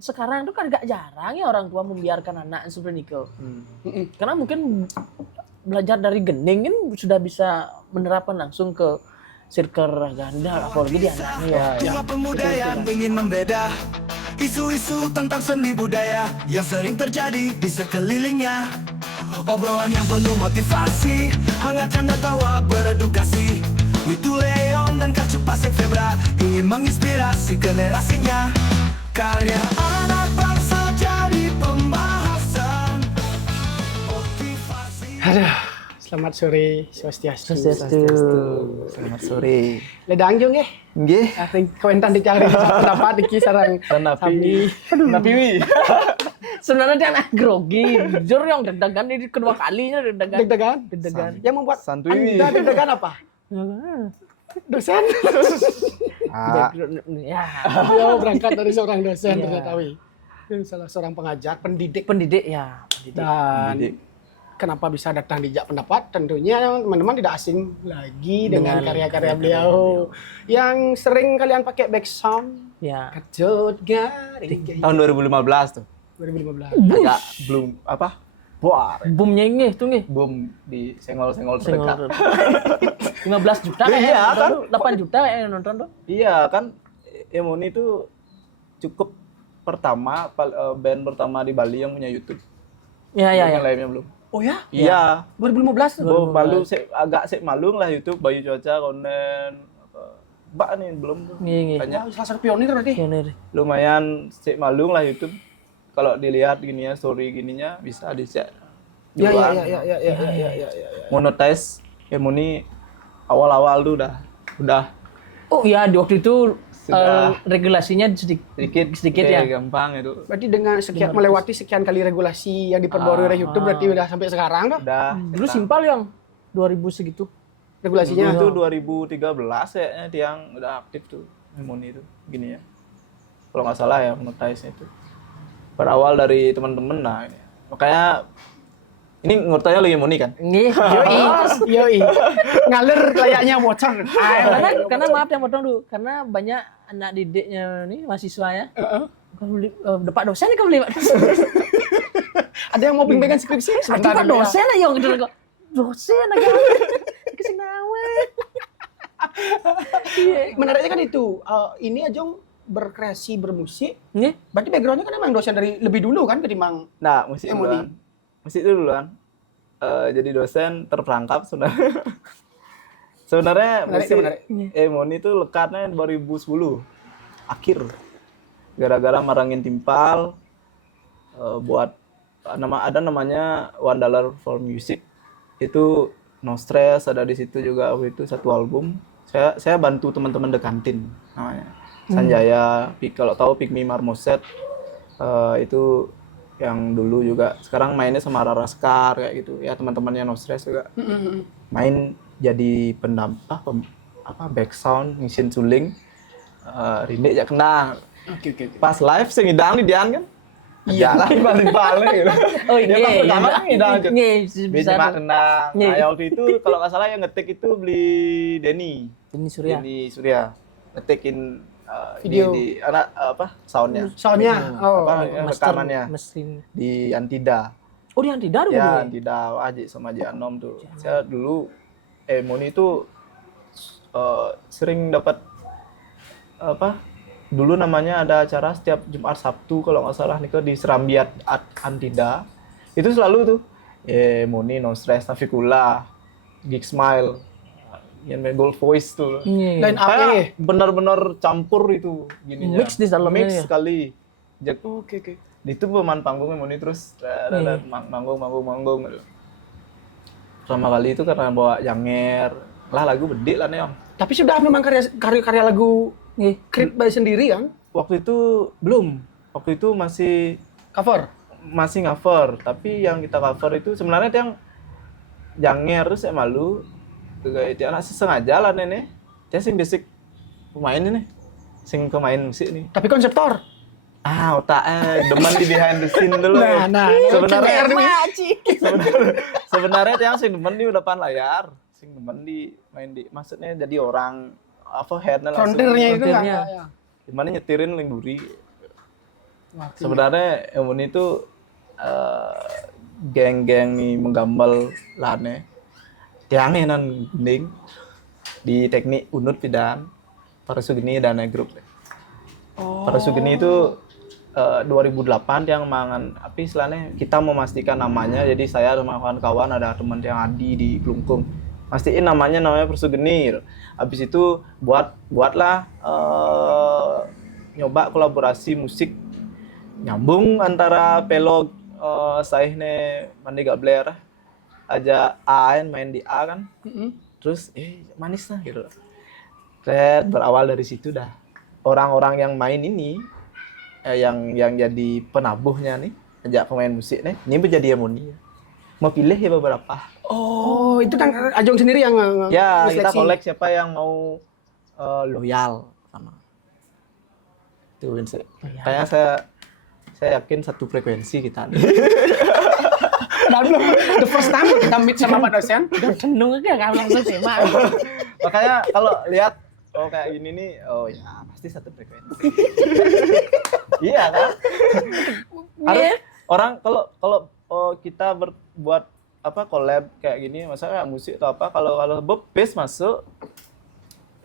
sekarang tuh kan agak jarang ya orang tua membiarkan anak seperti itu. Karena mungkin belajar dari gening kan sudah bisa menerapkan langsung ke circle ganda, apalagi di anaknya ya. Cuma pemuda yang ingin membeda, isu-isu tentang seni budaya yang sering terjadi di sekelilingnya. Obrolan yang penuh motivasi, hangat canda tawa beredukasi. Witu Leon dan Kak Pasek Febra ingin menginspirasi generasinya. Karya anak bangsa jadi pembahasan motivasi. Aduh, selamat sore Swastiastu. Selamat sore. Ledang jong ya. Nggih. Asing kawentan dicari pendapat iki sarang Napi. Napi wi. Sebenarnya dia anak grogi, jujur yang deg-degan ini kedua kalinya deg-degan. deg-degan. Yang membuat Santuy. Anda deg-degan apa? Dosen. Ah, Ya, Yo berangkat dari seorang dosen ternyata wi. Salah seorang pengajar, pendidik. pendidik ya. Dan Pendidik. kenapa bisa datang dijak pendapat? Tentunya teman-teman tidak asing lagi dengan Dengan karya-karya beliau yang sering kalian pakai back sound. Ya. Kecut garing. tahun 2015 tuh. 2015. Agak belum apa? Buar. Boomnya ini tuh nih. Boom di senggol-senggol terdekat. 15 juta Iya, kayaknya nonton kan? tuh. 8 juta kayaknya nonton tuh. Iya kan Emoni itu cukup band pertama di Bali yang punya YouTube. Ya ya ya. Yang lainnya belum. Oh ya? Iya. 2015 tuh. Balu agak malung lah YouTube Bayu Cuaca konten Mbak nih belum tuh. Nih. Banyak. Salah satu pionir berarti. Pionir. Lumayan malung lah YouTube. Kalau dilihat gini ya story gininya bisa di-share. Ya. Jualan. Monetize Emoni awal-awal tuh udah Oh iya, di waktu itu Sudah. regulasinya sedikit ya. gampang itu. Berarti dengan sekian melewati sekian kali regulasi yang diperbarui oleh YouTube berarti udah sampai sekarang dah Udah. Dulu simpel yang 2000 segitu. regulasinya. Itu 2013 kayaknya yang udah aktif tuh Emoni itu gini ya. Kalau nggak salah ya monetize itu. Berawal dari teman-teman nah ini. Makanya ini ngurtanya lagi Emoni kan? Nih, Yoi. Ngalir layaknya bocor. karena maaf yang potong dulu, karena banyak anak didiknya nih mahasiswanya. Pak dosen nih beli Pak dosen. Ada yang mau bimbingan skripsi? Berarti Pak dosen aja yang gitu kok. Dosen aja. Kesini nawe. Menariknya kan itu. Ini aja berkreasi bermusik. Nih, Berarti backgroundnya kan emang dosen dari lebih dulu kan ketimbang Nah, musik Emoni. duluan. Musik itu duluan. Jadi dosen terperangkap sebenarnya. Sebenarnya musik menarik. Emoni itu lekatnya 2010 akhir. Gara-gara marangin timpal buat ada namanya One Dollar for Music. Itu No Stress ada di situ juga waktu itu satu album. Saya bantu teman-teman The Kantin namanya. Sanjaya, kalau tahu Pygmy Marmoset itu yang dulu juga sekarang mainnya sama Rara Skar kayak gitu ya teman-temannya No Stress juga main jadi back sound ngisin suling Rinde ya kena Oke. pas live sing ngidang di Dian kan jalan balik-balik gitu. Oh Ya, pas pertama kan ngidang aja. bisa Bisa tenang. Nih. Nah, waktu itu kalau nggak salah yang ngetik itu beli Denny Surya ngetekin Video. di soundnya Soundnya. Oh. rekamannya mesin. di Antida. Oh, dia tidak dulu. Ya, Antida Aji sama Aji Anom tuh. Saya dulu Emoni itu sering dapat dulu namanya ada acara setiap Jumat Sabtu kalau nggak salah nih di Serambiat Antida. Itu selalu tuh Emoni, No Stress, Nafikula, Gig Smile, yang main Gold Voice tuh. Line up Kayak ya. benar-benar campur itu gininya. Mix di dalamnya Mix ya? sekali. Oke. Itu pemain panggungnya Moni terus manggung gitu. Pertama kali itu karena bawa Janger. Lah lagu bedik lah nih, Om. Tapi sudah memang karya lagu create by sendiri kan? Waktu itu belum. Waktu itu masih cover, tapi yang kita cover itu sebenarnya yang Janger terus saya malu. Juga itu anak sengaja lah nenek. Dia sing basic pemain ini. Sing pemain musik nih. Tapi konseptor. Otaknya demen di behind the scene dulu. Nah, sebenarnya yang sing demen di depan layar, sing demen di main di maksudnya jadi orang headnya langsung. Fronternya itu Fronternya. ya. Gimana nyetirin linguri. Sebenarnya Emoni itu geng-geng nih menggambal lane. Tiangnya nan gending di teknik unut pidan. Para Sugeni dan grup. Para Sugeni itu 2008 yang mangan tapi istilahnya kita memastikan namanya, jadi saya sama kawan-kawan ada teman yang Adi di Klungkung mastiin namanya Persugeni. Habis itu buatlah nyoba kolaborasi musik nyambung antara pelog saya ne mandi gabler aja Ain main di A kan, terus manis lah gitu. Berawal dari situ dah orang-orang yang main ini yang jadi penabuhnya nih, ajak pemain musik nih, ini menjadi Emoni. Mau pilih ya beberapa. Oh, itu kan Ajong sendiri yang ya kita seleksi. kolek siapa yang mau loyal sama. Itu Vincent. Kayak saya yakin satu frekuensi kita nih. Dan belum the first time kita meet sama Pak dosen. Udah seneng aja kan langsung simak. Makanya kalau lihat kayak gini nih, ya pasti satu frekuensi. Iya kan? Harus orang kalau kita buat collab kayak gini, masalah musik atau apa, kalau bass masuk,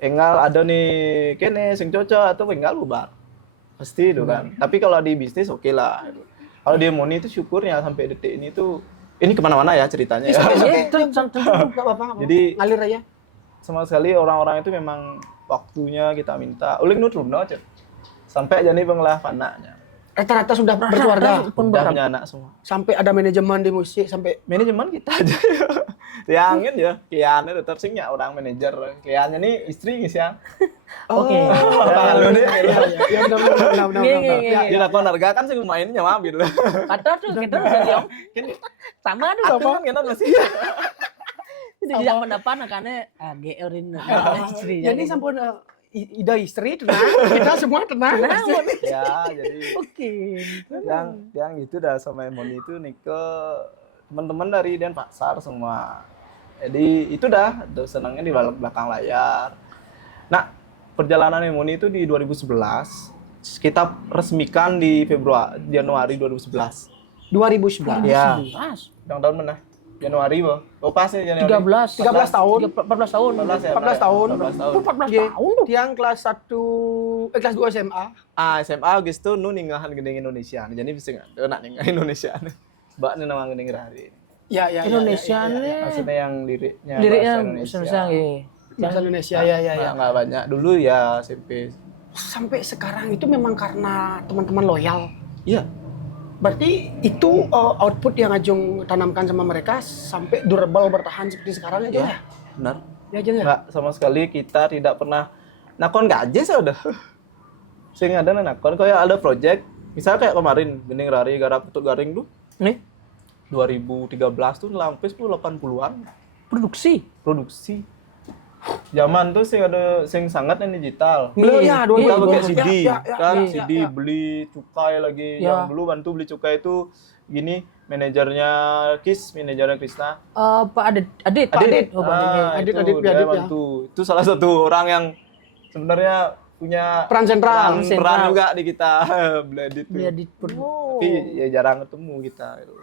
enggak ada nih kene sing cocok atau enggak lubar. Pasti itu kan. Tapi kalau di bisnis oke lah. Kalau di Emoni itu syukurnya sampai detik ini tuh ini kemana-mana ya ceritanya ya. Jadi ngalir aja. sama sekali orang-orang itu memang waktunya kita minta. Uling nutrum aja. Sampai jadi pengelah panaknya. Rata-rata sudah berkeluarga, Udah punya anak semua. sampai ada manajemen di musik, sampai Manajemen kita aja. Tiangin ya, kiannya tetap singnya orang manajer. Kiannya nih istri ngisi yang. Oke. Kalau nih, ya benar. dia lakon harga kan sih mainnya mobil. Kata tuh kita udah diom. Sama tuh Aku kan kenal masih. Itu tidak pendapat karena georin istrinya. Jadi sampun ida istri tenang, kita semua tenang. Ya, jadi Oke. yang gitu dah sama Emoni itu nih ke teman-teman dari Denpasar semua. Jadi itu dah senangnya di belakang layar. Nah, perjalanan Emoni itu di 2011. Kita resmikan di Januari 2011. 2011. Ya. Pas. Yang tahun mana? Januari, Bo. Oh, pas ya Januari. 13 tahun. 14 tahun. 14 ya. 14 tahun. 14 tahun. 14 Iya. tahun tuh. Yang kelas 1 kelas 2 SMA. SMA gitu nu ninggahan gendeng Indonesia. Jadi bisa enggak nak ninggahan Indonesia. Mbak ini nama gendeng hari. Ya. Indonesia nih. Maksudnya yang liriknya Liriknya bahasa Indonesia. Indonesia. Bahasa Indonesia, ya. Nggak banyak. Dulu ya SMP. Sampai sekarang itu memang karena teman-teman loyal. Iya. Berarti itu output yang Ajong tanamkan sama mereka sampai durable bertahan seperti sekarang aja ya? Benar. Ya Ajong ya? Nggak sama sekali kita tidak pernah nakon gaje sih udah. Sing ada nakon kayak ada project. Misalnya kayak kemarin Gending Rari Garap Putut Garing tuh. Nih, 2013 tuh lampis tuh 80-an produksi. Zaman tuh sing ada sing sangat yang digital. Belum ya, dua Kita Iya, pakai iya, CD, kan iya, CD iya. beli cukai lagi. Iya. Yang dulu bantu beli cukai itu gini, manajernya manajernya Krisna. Pak Adit. Oh, Pak Adit. Adit, dia ya. bantu. Itu salah satu orang yang sebenarnya punya Peran sentral. peran juga di kita beli Adit tuh. Dia di Tapi ya jarang ketemu kita gitu.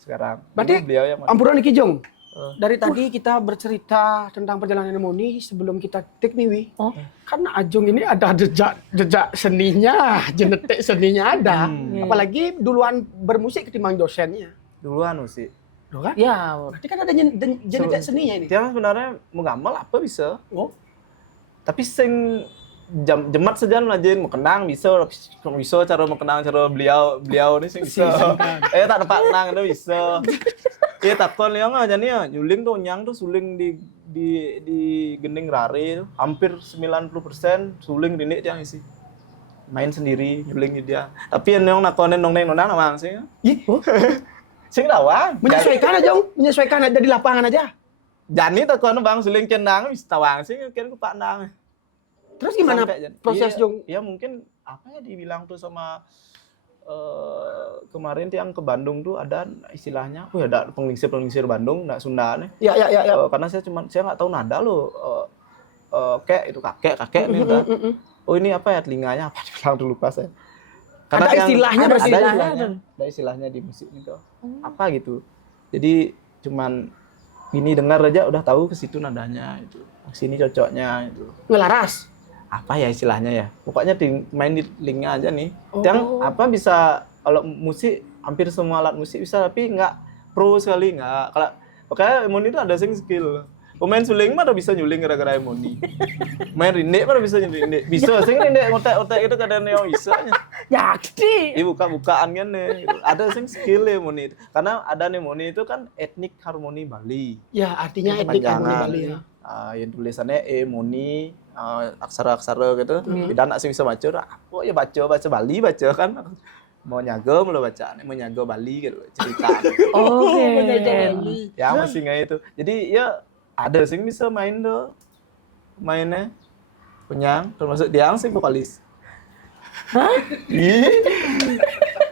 Sekarang. Berarti Dulu beliau yang ampuran Ki Jong. Dari tadi kita bercerita tentang perjalanan Emoni sebelum kita take nih Wi. Oh. Karena Ajong ini ada jejak seninya, genetik seninya ada. Apalagi duluan bermusik ketimbang dosennya. duluan sih. Loh kan? Ya, Berarti kan ada genetik seninya ini. Dia sebenarnya mau gamal apa bisa. Oh. Tapi sing jemat saja lajin mau kenang bisa cara mau kenang cara beliau ini sing bisa. Tak dapat kenang itu bisa. Iya takon liang aja nih ya, nyuling tuh nyang tuh suling di Gending Rari hampir 90% suling dinik dia isi. Main sendiri nyuling dia. Tapi yang nakonin nong namang sih. Ih, oh. Sing lawang. Menyesuaikan aja, menyesuaikan aja di lapangan aja. Jani takon bang suling kendang wis tawang sih kira ku Pak Nang. Terus gimana proses Jong? Ya mungkin apa ya dibilang tuh sama kemarin yang ke Bandung tuh ada istilahnya apa ya ada penglingsir Bandung enggak Sunda nih. Ya. Karena saya nggak tahu nada loh. Kayak itu kakek nih udah. Oh ini apa ya telinganya apa dibilang dulu pas saya. Karena Ada istilahnya ada berarti. ada istilahnya di musik itu. Apa gitu. Jadi cuman gini dengar aja udah tahu ke situ nadanya itu. Sini cocoknya itu. Ngelaras. Apa ya istilahnya ya? Pokoknya main di linknya aja nih. Yang apa bisa kalau musik hampir semua alat musik bisa tapi nggak pro sekali nggak. Kalau makanya Emoni itu ada sing skill. Pemain suling mah udah bisa nyuling gara-gara Emoni. Main rindek mah udah bisa nyuling. Bisa sing rindek otak-otak itu kadang yang bisa. Jadi. Ini buka-bukaan kan nih. Ada sing skill Emoni itu. Karena ada Emoni itu kan etnik harmoni Bali. Ya, artinya etnik harmoni Bali ya. Yang tulisannya Emoni, aksara-aksara gitu. Dan nak sih bisa baca, apa ya baca Bali baca kan. Mau nyago mau baca, mau nyago Bali gitu cerita. Oke. Ya masih nggak itu. Jadi ya ada sih bisa main tuh. Mainnya Penyang, termasuk Tiang sih vokalis. Hah?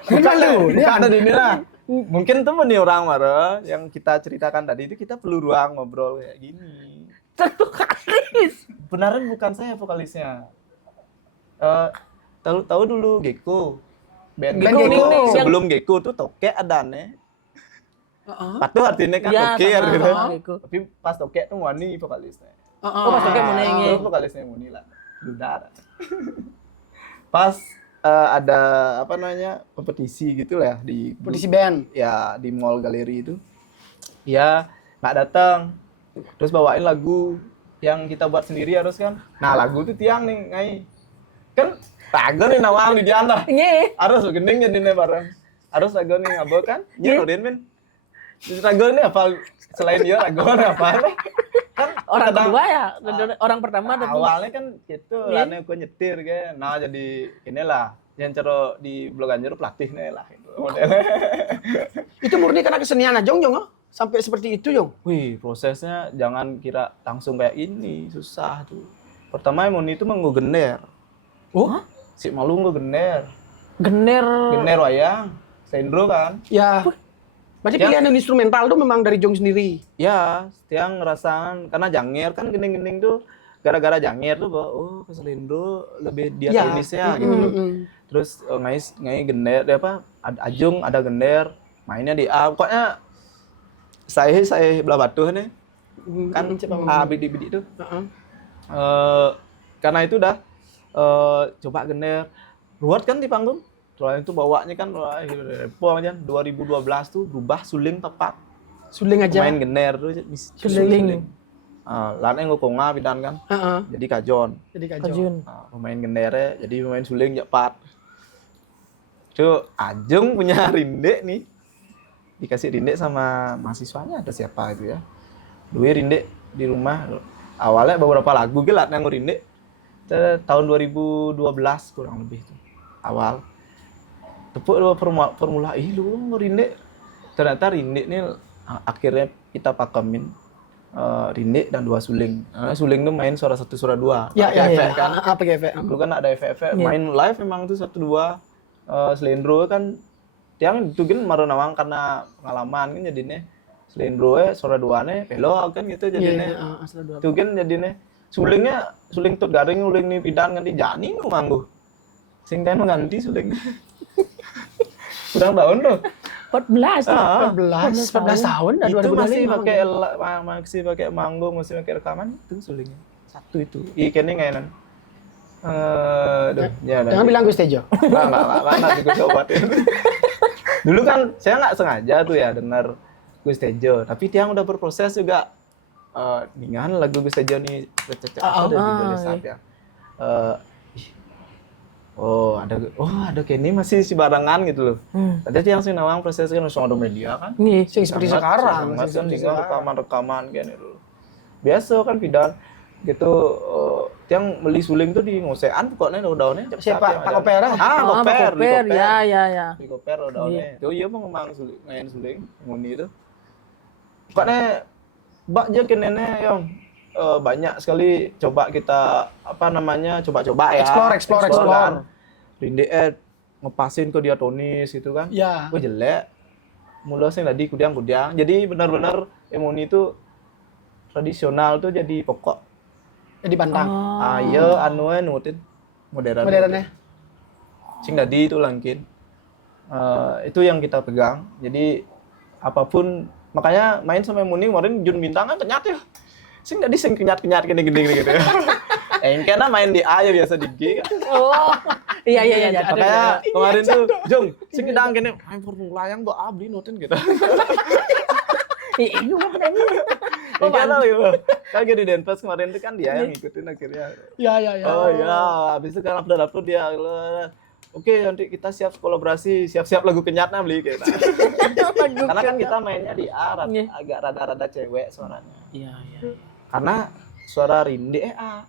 Bukan tadi ini lah. Mungkin temen nih orang marah yang kita ceritakan tadi itu kita perlu ruang ngobrol kayak gini. Vokalis. Beneran bukan saya vokalisnya. Tahu dulu Gecko. Band Gecko Gecko. nih, Sebelum Gecko tuh toke adane. Patuh artinya kan Iya, toke sama, gitu. Gecko. Tapi pas toke tuh Wani vokalisnya. Oh, pas toke Munenge. Terus vokalisnya Muni lah. Duda. Pas ada apa namanya kompetisi gitu lah di Kompetisi band. ya di mall galeri itu. Ya nggak datang. Terus bawain lagu yang kita buat sendiri harus kan. Nah lagu itu Tiang nih ngai. Kan lagu nih nawang di diana. Nge. Harus gending jadinya bareng. Harus lagu nih ngabel kan. Iya Rodin men. Terus lagu ini apa selain dia lagu ini apa? Kan Orang kadang- kedua ya, orang pertama tapi awalnya kan gitu lane gue nyetir kan. Nah jadi inilah yang cero di Blok Anjur pelatih nih lah itu modelnya. Itu murni karena kesenian aja, Jong. Oh? Sampai seperti itu, Jong. Wih, prosesnya jangan kira langsung kayak ini, susah tuh. Pertama Emoni itu menggo gener. Oh? Si malu nggo gener. gener. Gener wayang. Sendro kan. Ya. Berarti Yang- pilihan instrumental tuh memang dari Jong sendiri. Ya, Tiang ngerasain karena Janger kan gening-gening tuh gara-gara Janger tuh bahwa oh ke Selindro lebih diatonisnya gitu loh. Terus ngai gener apa Ajung ada gener mainnya di A pokoknya saya belah batu nih kan bidi itu karena itu dah coba gener ruwet kan di panggung soalnya itu bawanya kan wah repot aja 2012 tuh berubah suling tepat Suling aja. main gener tuh Suling. lainnya ngokonga pidan kan Heeh. jadi kajon. Jadi kajol. Kajun. Pemain gendernya jadi pemain suling cepat. Tuh Ajeng punya rinde nih. Dikasih rinde sama mahasiswanya atau siapa itu ya. Dua rinde di rumah. Awalnya beberapa lagu gelat yang rinde. Tahun 2012 kurang lebih tuh. Awal. Tepuk formula lu rinde. Ternyata rinde nih akhirnya kita pakemin rinde dan 2 suling. Suling tuh main suara 1 suara 2. Ya, Pakai efek ya. kan. Pakai efek. Dulu kan ada efek-efek Iya. main live memang tuh 1-2 Selendro kan tiang itu kan maru nawang karena pengalaman kan jadinya Selendro suara 2-nya belok kan gitu jadinya. Itu kan jadinya suling tut garing suling nih pidan ganti jani nu manggu. Sing kan ganti suling. Udah tahun tuh. 14. 14 tahun dah Itu 2025. masih pakai manggung, masih pakai rekaman itu sulingnya. Satu itu. Ikannya ngainan. Ya, Jangan bilang Gus Tejo. Nggak, nanti gue coba. Dulu kan saya nggak sengaja tuh ya dengar Gus Tejo, tapi Tiang udah berproses juga. Ningan lagu Gus Tejo nih, ada di Indonesia ya. Ada Kenny masih si barengan gitu loh. Tadi Tiang sih nawang proses kan langsung ada media kan. Nih, Sing seperti sekarang. Mas kan tinggal rekaman kan itu. Biasa kan pidan gitu Tiang beli suling tuh di ngosean pokoknya daun-daunnya Siapa? Pak Kopera? Koper, Koper, ya. di Koper daunnya. Itu iya mau ngomong suling, ngain suling, nguni itu. Pokoknya baknya kenene yang banyak sekali coba kita coba-coba ya. Explore. Kan. Rinde ngepasin ke diatonis gitu kan. Ya. Gue jelek. Mulai sih tadi kudiang. Jadi benar-benar Emoni itu tradisional tuh jadi pokok. Jadi bantang. Ayo nutin modern. Modernnya. Sing tadi itu langkin. Itu yang kita pegang. Jadi apapun, makanya main sama Muni kemarin Jun Bintang kan kenyat ya. Sing tadi sing kenyat-kenyat gini-gini gitu. Karena main di A ya biasa di G kan. Oh. Iya. Makanya kemarin tuh Jung, sing kedang gini, main formula yang mbok abdi nutin gitu. Ini mah penyanyi. Karena gitu. Kan di Denpasar kemarin tuh kan dia yang ngikutin akhirnya. Ya. Oh iya, habis itu kan upload dia. Oke, nanti kita siap kolaborasi, siap-siap lagu kenyatnya beli gitu. Karena kan kita mainnya di A, agak rada-rada cewek suaranya. Iya. Karena suara Rindi A.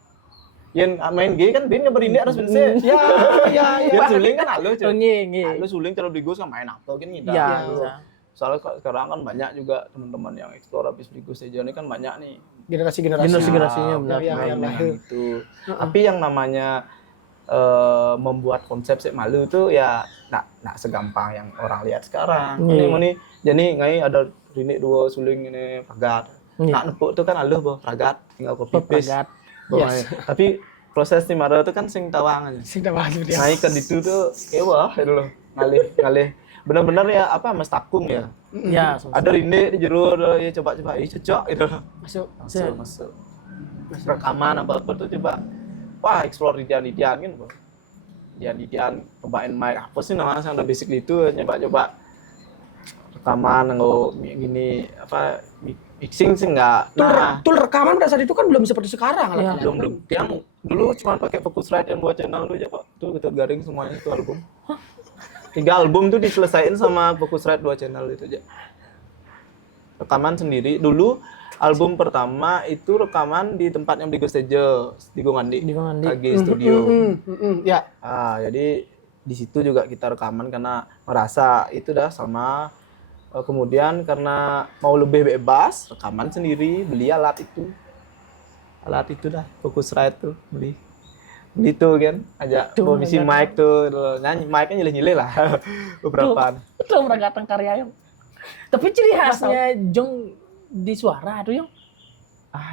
Yang main G kan Bin berindi harus bin C. Ya. Yang suling kan halus. Nggih. Halus suling kalau di Gus kan main apa kan ngida. Iya. Soalnya sekarang kan banyak juga teman-teman yang explore habis di Gus aja ini kan banyak nih. Generasi-generasinya benar. yang lahir. Itu. Tapi yang namanya membuat konsep sek malu tuh ya nak segampang yang orang lihat sekarang. Ini jadi ngai ada Rindi dua suling ini pagat. Nak nepuk tuh kan halus boh pagat tinggal copy paste. Yes. Tapi proses di Maro itu kan sing tawang aja. Sing tawang dia. Naik ke itu tuh wah itu loh. Ngalih. Benar-benar ya apa Mas Takung ya. Ya, Ada Rinde di jero ya coba-coba cocok gitu. Masuk. Rekaman apa tuh coba. Wah, explore Dian kan. Dian cobain mic apa sih namanya yang udah basic itu coba rekaman nggak gini apa mixing sih enggak. Tool rekaman pada saat itu kan belum seperti sekarang lah. Belum. Yang dulu cuma pakai Focusrite yang buat channel dulu aja, Pak. Tuh kita garing semuanya itu album. 3 album tuh diselesain sama Focusrite 2 channel itu aja. Rekaman sendiri. Dulu album pertama itu rekaman di tempat yang di Gostejo, di Gongandi. KG Studio. Ya. Jadi di situ juga kita rekaman karena merasa itu dah sama. Kemudian karena mau lebih bebas, rekaman sendiri, beli alat itu dah, Focusrite tuh beli tuh kan, ajak bawa misi mic tuh, nyanyi mic kan nyileh lah beberapa. Itu meragatan karya yang. Tapi ciri khasnya Jong di suara tuh yang.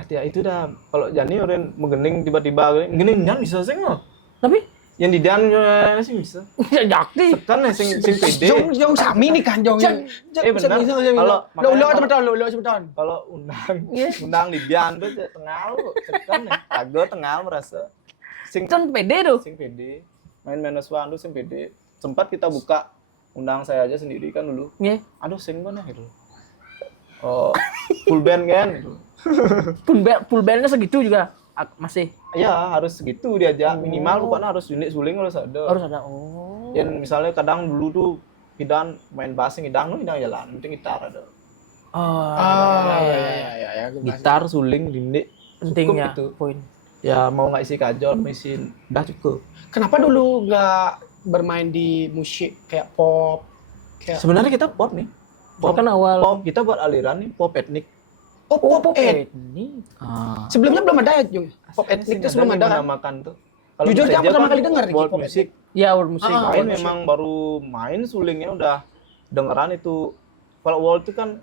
Ya itu dah, kalau Jani orang menggening tiba-tiba gening nyan bisa sing loh. Tapi yang di Dan sih bisa. Jakti. Sekan sing pede. Jong sami nih kan Jong. Benar. Kalau lo sebentar. Kalau undang di Dan tuh tengah lu sekan nih. Agak tengah merasa. Sing pede tuh. Sing pede. Main -1 tuh sing pede. Sempat kita buka undang saya aja sendiri kan dulu. Nggih. Aduh sing mana gitu. Full band kan gitu. Full bandnya segitu juga. Masih. Iya, harus segitu diajak minimal pokoknya harus unit suling harus ada. Harus ada. Oh. Yang misalnya kadang dulu tuh Idan main bass Idan jalan, penting gitar ada. Ya. Gitar, suling, dinding Pentingnya itu. poin. Ya mau nggak isi kajor, isi udah cukup. Kenapa dulu nggak bermain di musik kayak pop? Sebenarnya kita pop nih. Pop kan awal. Pop kita buat aliran nih pop etnik. Pop ini. Sebelumnya belum ada ya, Jung. Pop etnik itu sebelum ada kan? Menamakan tuh. Jujur aja pertama kali dengar world music. Ya, world music. Main memang baru main sulingnya udah dengeran itu. Kalau world itu kan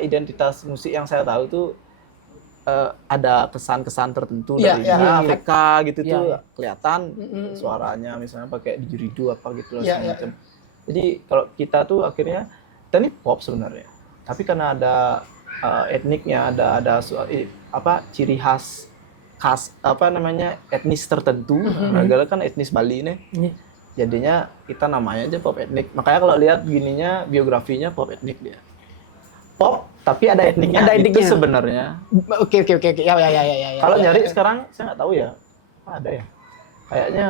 identitas musik yang saya tahu tuh ada kesan-kesan tertentu dari Afrika gitu tuh kelihatan suaranya misalnya pakai didgeridoo apa gitu loh semacam. Jadi kalau kita tuh akhirnya kita ini pop sebenarnya. Tapi karena ada etniknya, ada ciri khas etnis tertentu. Negara kan etnis Bali nih. Jadinya kita namanya aja pop etnik. Makanya kalau lihat gininya biografinya pop etnik dia. Pop tapi ada etniknya. Itu sebenarnya. Oke. Ya. Kalau nyari sekarang saya nggak tahu ya. Ada ya. Kayaknya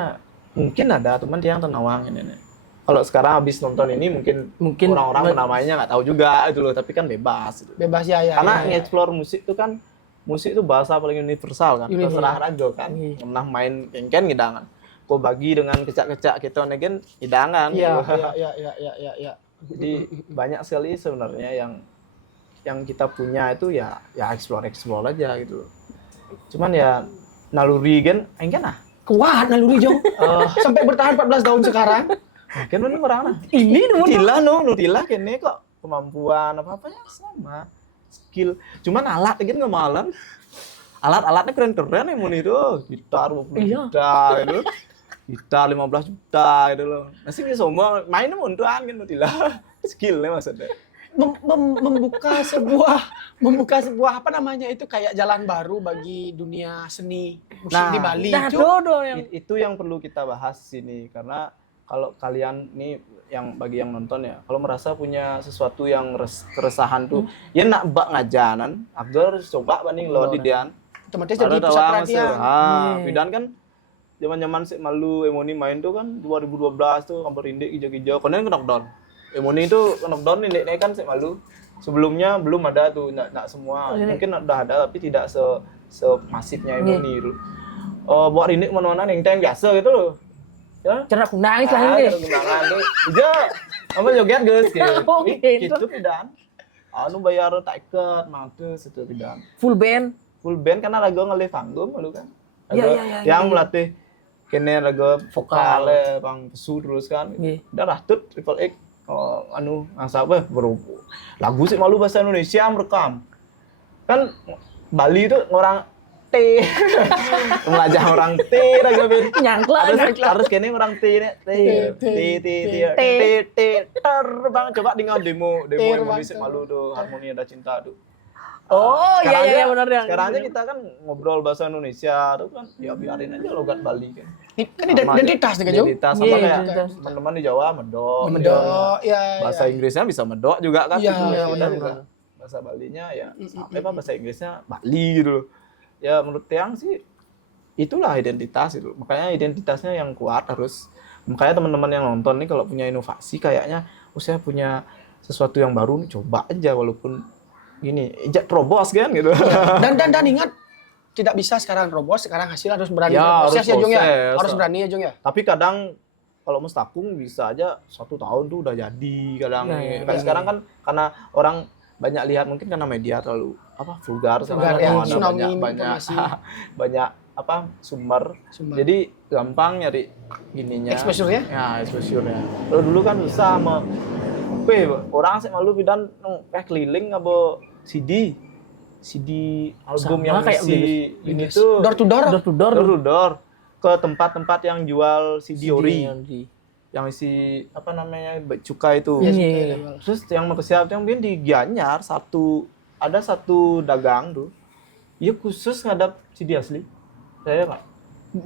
mungkin ada teman yang tenawang ini. Kalau sekarang habis nonton ini mungkin orang-orang menamainya nggak tahu juga itu loh, tapi kan bebas. Gitu. Bebas ya. Karena nge-explore musik itu kan musik itu bahasa paling universal kan. Terserah aja kan. Pernah main kengken gidangan. Kok bagi dengan kecak-kecak kita negen gidangan. Iya. Jadi banyak sekali sebenarnya yang kita punya itu ya explore aja gitu. Cuman ya naluri kan enggak kuat naluri Jong. Sampai bertahan 14 tahun sekarang. Kan bener orang ini nutila kene kok kemampuan apa-apanya sama skill. Cuman alat kan nggak malam. Alat-alatnya keren-keren ya mun itu gitar 20 gitar itu. gitar 15 juta gitu loh. Masih bisa semua mainnya munduran kan tidak skillnya maksudnya. Membuka sebuah apa namanya itu kayak jalan baru bagi dunia seni musik Nah, di Bali Nah, itu. dodo yang Itu yang perlu kita bahas sini karena kalau kalian nih yang bagi yang nonton ya, kalau merasa punya sesuatu yang keresahan tuh, ya nak bak ngajanan, Abdul harus coba banding lo di Dian. Otomatis jadi pusat perhatian. Bidan kan zaman-zaman sih malu Emoni main tuh kan 2012 tuh hampir indik hijau-hijau, kemudian ke knockdown. Emoni itu ke knockdown ini kan sih malu. Sebelumnya belum ada tuh, nggak semua. Mungkin udah ada tapi tidak semasifnya Emoni itu. Buat ini mana-mana yang biasa gitu loh. Ya. cernak nangis lah ini. Gunangan tuh. Ijo, apa joget guys gitu. Oh, gitu. Gitu Pidan. Anu bayar tak ikat, matu situ Pidan. Full band. Full band karena lagu ngelih panggung malu kan. Iya, Yang iya. melatih kene lagu vokal bang pesu terus kan. Iya. Udah ratut Triple X. Anu angsa apa lagu sih malu bahasa Indonesia merekam. Kan Bali itu orang T. Melajah orang T lagu bin. Nyangkla. Harus kene orang T nih. T terbang coba dengan demo musik malu tuh harmoni ada cinta tuh. Oh, Sekarang iya aja- benar yang. Sekarang aja kita kan ngobrol bahasa Indonesia tuh kan ya biarin aja logat Bali kan. Kan identitas juga Jo. Identitas sama Iya, kayak identitas. teman-teman di Jawa medok. Medok, ya. Bahasa Inggrisnya bisa medok juga kan. Iya, gitu. iya, Kita benar, juga benar. bahasa Balinya ya sampai apa bahasa Inggrisnya Bali gitu loh. Ya menurut Tiang sih itulah identitas itu. Makanya identitasnya yang kuat harus. Makanya teman-teman yang nonton nih kalau punya inovasi kayaknya saya punya sesuatu yang baru nih coba aja walaupun gini, terobos kan gitu. Dan ingat tidak bisa sekarang robos, sekarang hasil harus berani Ya, proses harus ya Jung ya. proses. Harus berani ya Jung ya. Tapi kadang kalau mustakung bisa aja 1 tahun tuh udah jadi kadang Ya, nih. ya, Kayak ya. sekarang kan karena orang banyak lihat mungkin karena media terlalu vulgar Vulgar, sekarang ya, ada tsunami banyak informasi. banyak sumber. Jadi gampang nyari gininya. Exposure-nya? Ya, exposure-nya. Kalau dulu kan susah orang sih malu bidan keliling apa CD album Sama yang kayak isi ini tuh Door to door. Door to door. door to door ke tempat-tempat yang jual CD ori yang isi apa namanya cuka itu. Iya, Iya. Terus yang mau kesiap yang mungkin di Gianyar ada satu dagang tuh. Iya khusus ngadap CD asli. Saya nggak.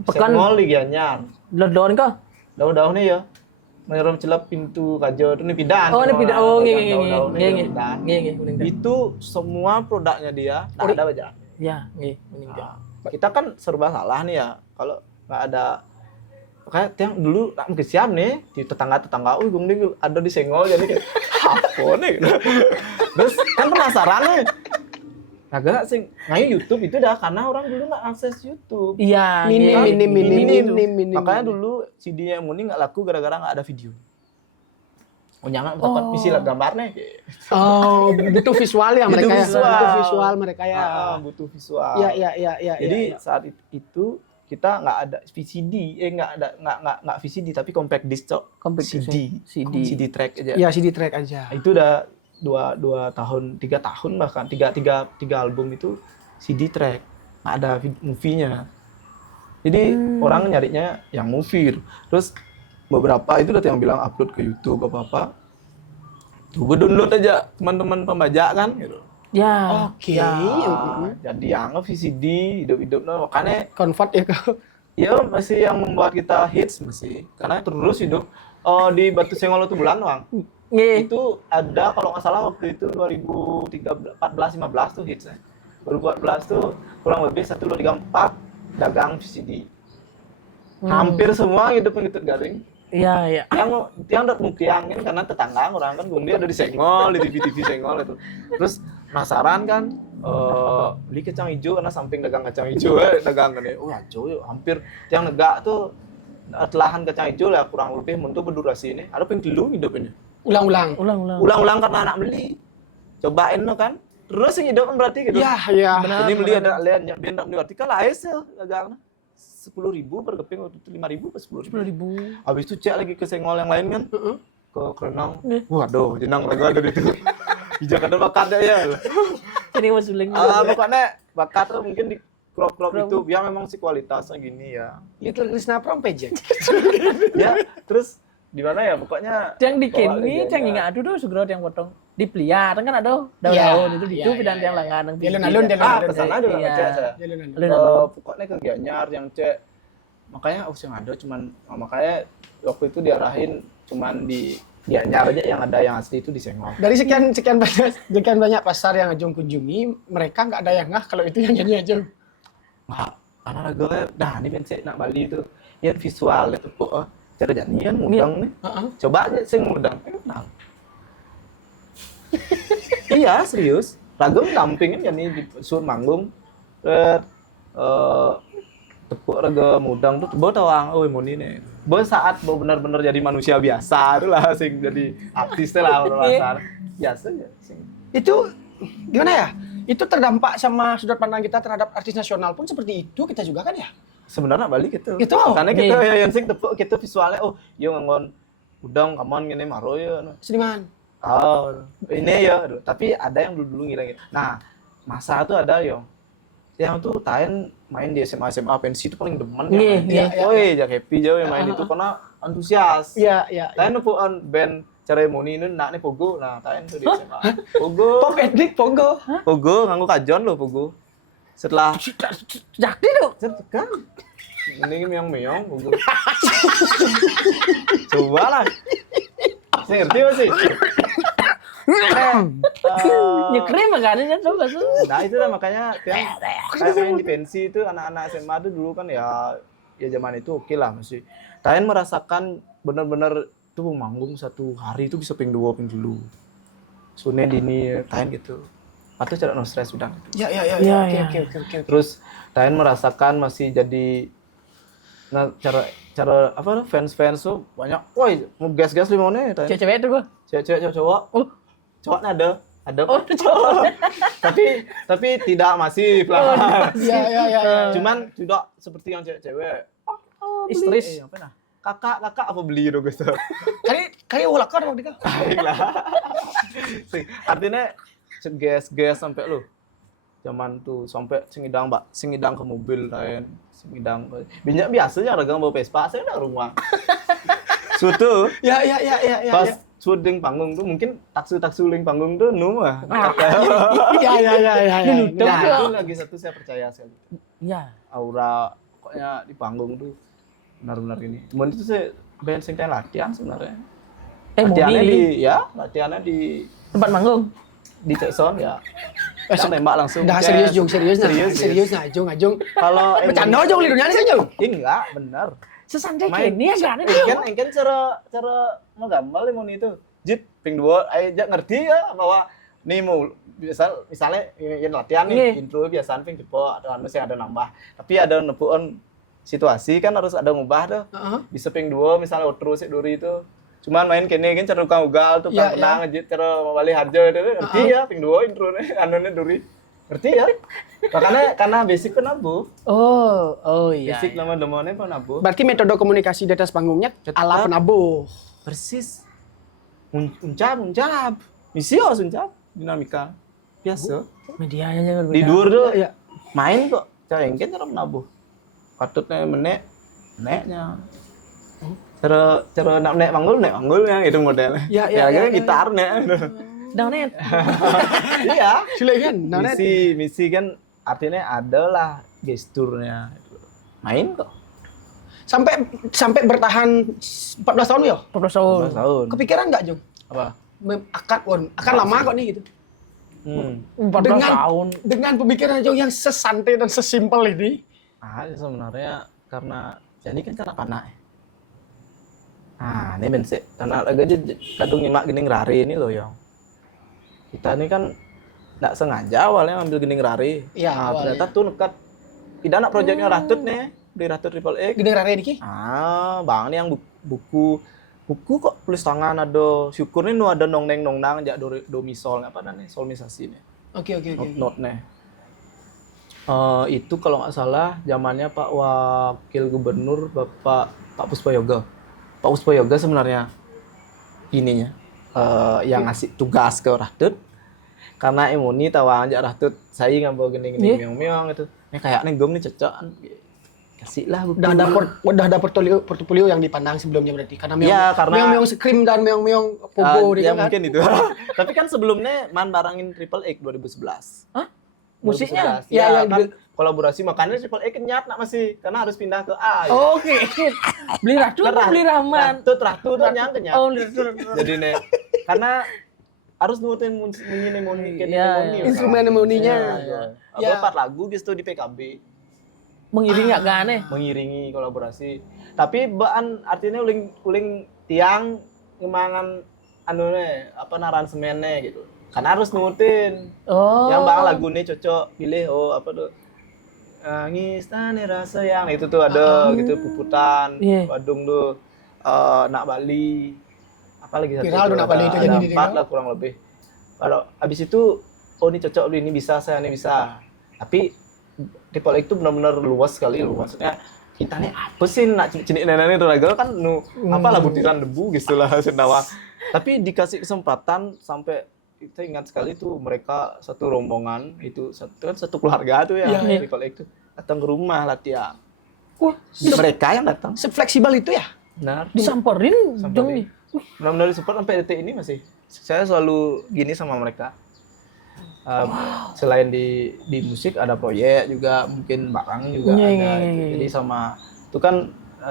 Pekan. Senggol di Gianyar. Daun kah? Daun-daunnya ya. Menyerap celap pintu kajo itu nih pidan. Oh, ini pindah. Oh, Daun-daunnya nggih. pidan. Nggih. Itu semua produknya dia nggak ada baca. Ya, nggih, meninggal. Kita kan serba salah nih ya kalau nggak ada kayak yang dulu nak mungkin siap nih di tetangga gung ada di senggol jadi kayak apa nih gitu. Terus kan penasaran nih agak sing ngayu YouTube itu dah karena orang dulu nggak akses YouTube. Iya, Minim. Makanya dulu CD-nya Muni nggak laku gara-gara nggak ada video. Oh jangan dapat visi lah gambarnya. Oh, butuh visual ya mereka ya. Butuh visual mereka ya. Butuh visual. Iya. Jadi saat itu kita nggak ada VCD, nggak VCD tapi compact disc cok. Compact disc, CD track aja. Iya, CD track aja. Itu udah 2 tahun, 3 tahun bahkan tiga album itu CD track, nggak ada movie-nya. Jadi orang nyarinya yang movie. Terus beberapa itu udah yang bilang upload ke YouTube apa. Tuh gue download aja teman-teman pembajak kan gitu. Ya. Oke. Jadi yang VCD hidup-hidup makanya Convert ya kau. ya masih yang membuat kita hits masih karena terus hidup di Batu Senggol itu bulan bang. Nggih. Itu ada kalau nggak salah waktu itu 2014-15 tuh hits. 2014 tuh kurang lebih 1, 2, 3, 4 dagang VCD. Hampir semua gitu pengikut garing. Iya. Yang udah mungkiangin karena tetangga orang kan dia ada di Senggol, di TV Senggol itu. Terus penasaran kan beli kacang hijau karena samping dagang kacang hijau dagang kan ya. Oh hijau hampir yang negak tuh telahan kacang hijau lah kurang lebih untuk berdurasi ini. Ada pengkilu hidup ini. Ulang-ulang. Ulang-ulang karena anak beli. Cobain lo kan. Terus yang hidup kan berarti gitu. Iya. Ini beli ada lihat dia enggak beli artikel lah sel dagang 10.000 per keping waktu itu 5.000 per 10.000. Habis itu cek lagi ke Senggol yang lain kan. Ke Kerenang. Waduh, jenang lagi ada di situ. Di Jakarta bakatnya ya. Ini Mas Uling. Pokoknya bakat tuh mungkin di crop itu yang memang si kualitasnya gini ya. Little Krishna Prom pejek. Ya, terus di mana ya pokoknya Yang di bawa kini, legenda. yang ingat aduh tuh segera yang potong dipeliar kan ada Iya, daun itu iya, itu iya, dan iya. yang langganan Alun-alun, Kesana dulu Iya. ngecek saya. Alun-alun. Pokoknya ke Gianyar yang cek makanya yang ada cuman makanya waktu itu diarahin cuman di Gianyar aja yang ada yang asli itu di Sengon. Dari sekian banyak pasar yang Ajung kunjungi, mereka nggak ada yang ngah kalau itu yang nyanyi Ajung. Nggak, karena gue dah ini bensin nak Bali itu ya visual itu kok cara nyanyian mudang nih. Coba aja sing mudang. Kenal. Iya serius. Ragam dampingin nyanyi di sur manggung. Tepuk raga mudang tuh bawa tawang, oh moni nih. Bawa saat bawa benar-benar jadi manusia biasa tuh lah sing jadi artis lah orang biasa ya sing. Itu gimana ya? Itu terdampak sama sudut pandang kita terhadap artis nasional pun seperti itu kita juga kan ya? Sebenarnya Bali gitu. Gitu. Karena kita yang sing tepuk kita visualnya oh yo ngangon udang kaman gini maro ya. Seniman. Oh, ini ya. Tapi ada yang dulu ngira gitu. Nah, masa tuh ada yang tuh Taen main di SMA pensi itu paling demen Iya, ya. iya. Woi, jak happy jauh yang main itu karena antusias. Iya, iya. Taen tuh on band ceremony ini nak nih pogo. Nah, Taen tuh di SMA. Pogo. Pop etnik Pogo. Pogo nganggo kajon loh pogo. Setelah Jadi tuh kan ini meong pogo. Coba lah. Saya ngerti masih. nyekrim makanya tuh gak tuh. Nah itu lah makanya yang kayak main di pensi itu anak-anak SMA itu dulu kan ya zaman itu oke lah masih. Taen merasakan benar-benar tuh manggung satu hari itu bisa ping 2 ping 3. Sune dini Taen gitu. Atau cara no stress sudah gitu. Ya. Iya, Oke. Terus Taen merasakan masih jadi nah cara apa fans tuh banyak. Woi, mau gas-gas limone Taen. Cewek tuh gua. Cewek cowok. Oh, Cowoknya ada oh cowok. tapi tidak masif lah. Iya. Cuman tidak seperti yang cewek-cewek. Istris. Apa nah? Kakak apa beli dong guys? Kali ulah kan Dika. Baiklah. Artinya gas sampai lu. Zaman tuh sampai singidang ke mobil lain, singidang. Banyak biasanya ragang bawa Vespa, saya udah rumah. Suatu. Ya. Pas syuting panggung tuh mungkin taksu-taksuling panggung tuh mah. Iya. Nah, itu lagi satu saya percaya sekali. Iya. Aura pokoknya di panggung tuh benar-benar ini. Cuman itu saya band sing kayak latihan sebenarnya. Latihannya di Tempat manggung. di Cekson ya. Kan nembak langsung. Dah Kayak- serius nah Ajung. Kalau Bercanda Ajung lidunya nih Ajung. enggak, benar. Sesantai Main kini ya kan Engken cara mau gambar limon itu. Jit ping 2 aja ngerti ya bahwa nih mau misalnya yang latihan nih intro biasaan ping cepet atau anu sih ada nambah. Tapi ada nepuan situasi kan harus ada ngubah tuh. Bisa ping 2 misalnya outro sik duri itu. Cuman main kene kan cara ukang ugal tuh Iya, kan ngejit cara bali harjo itu ngerti ya ping 2 intro nih anune duri. Ngerti ya? Makanya karena basic penabuh. Oh iya. Basic nama demonnya penabuh. Berarti metode komunikasi di atas panggungnya ala penabuh. Persis. Uncap. Misi harus uncap. Dinamika. Biasa. Medianya jangan Di dur tuh Iya. main kok. Cara engken cara menabuh. Patutnya neknya. Cara nek manggulnya itu modelnya. Ya, gitar nek. Downnet. Iya. Silakan. Misi kan artinya adalah gesturnya. Main kok. Sampai bertahan 14 tahun ya? 14 tahun. 15 tahun. Kepikiran nggak Jung? Apa? Akan lama kok nih gitu. 14 tahun. Dengan pemikiran Jung yang sesantai dan sesimpel ini. Sebenarnya karena jadi kan cara panah. Ini bensik karena aja kadung nyimak gening rari ini loh yang kita ini kan nggak sengaja awalnya ngambil gening rari. Iya, Ternyata tuh nekat tidak nak proyeknya Ratut nih di Ratut Triple X. Gede rare Diki. Bang ini yang buku kok tulis tangan ada syukur nih nu ada nong-nang jak do misol apa namanya solmisasi nih. Oke. Note nih. Itu kalau nggak salah zamannya Pak Wakil Gubernur Pak Puspa Yoga. Pak Puspa Yoga sebenarnya ininya yang ngasih tugas ke Ratut. karena Emoni tawang aja Rahtut saya ngambil gini-gini Iya. meong-meong itu. Kayaknya gom nih cocok. Kasih lah buku. Udah ada portofolio yang dipandang sebelumnya berarti karena meong, Iya, karena- meong skrim dan meong pogo ya dia kan. mungkin itu. Tapi kan sebelumnya man barangin Triple X 2011. Hah? Musiknya? 2011. Ya, Ya, yang kan kolaborasi makanya Triple X kenyat nak masih karena harus pindah ke A. Ya. Oke. Beli Ratu atau beli Rahman? Ratut yang kenyat. Oh, beli Ratu. Jadi nih karena harus nurutin bunyi nemoni Iya, iya. Instrumen nemoninya. Apa 4 lagu gitu di PKB Mengiringi agak aneh. mengiringi kolaborasi. Tapi baan artinya uling tiang ngemangan anune apa aransemennya gitu. Karena harus nurutin. Oh. Yang bang lagu nih cocok pilih apa tuh Angis tane rasa yang itu tuh ada gitu Puputan Iya. Badung tuh Nak Bali apa lagi satu Viral tuh Nak Bali itu ada jadi di 4 lah kurang lebih. Kalau habis itu ini cocok ini bisa saya ini bisa tapi Triple X itu benar-benar luas sekali maksudnya kita nih apa sih nak jenis nenek itu lagu kan apalah butiran debu gitu lah sendawa tapi dikasih kesempatan sampai kita ingat sekali tuh mereka satu rombongan itu satu keluarga tuh ya Iya. Triple X itu datang ke rumah latihan Wah, mereka yang datang fleksibel itu ya? benar Disamperin Sampai dong di- nih. benar-benar support sampai detik ini masih saya selalu gini sama mereka. Selain di musik ada proyek juga mungkin barang juga Iya, ada iya, itu. iya. Jadi itu kan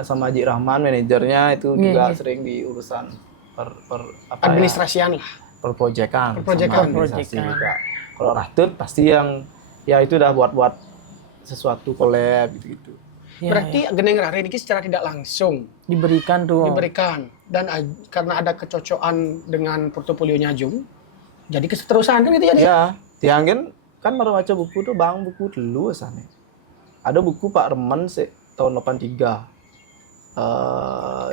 sama Haji Rahman manajernya itu Iya, juga iya. sering di urusan per apa Administrasian lah. ya, perproyekan Perproyekan. sama administrasi Perproyekan. juga. Kalau Rahtut pasti yang ya itu udah buat sesuatu collab gitu-gitu. Iya, Berarti Geneng Rari ini secara tidak langsung diberikan tuh. diberikan dan karena ada kecocokan dengan portofolionya Jung, jadi keseterusan kan gitu ya? Dia? Ya, tiangin kan baru baca buku tuh bang buku dulu asalnya. Ada buku Pak Remen tahun 83.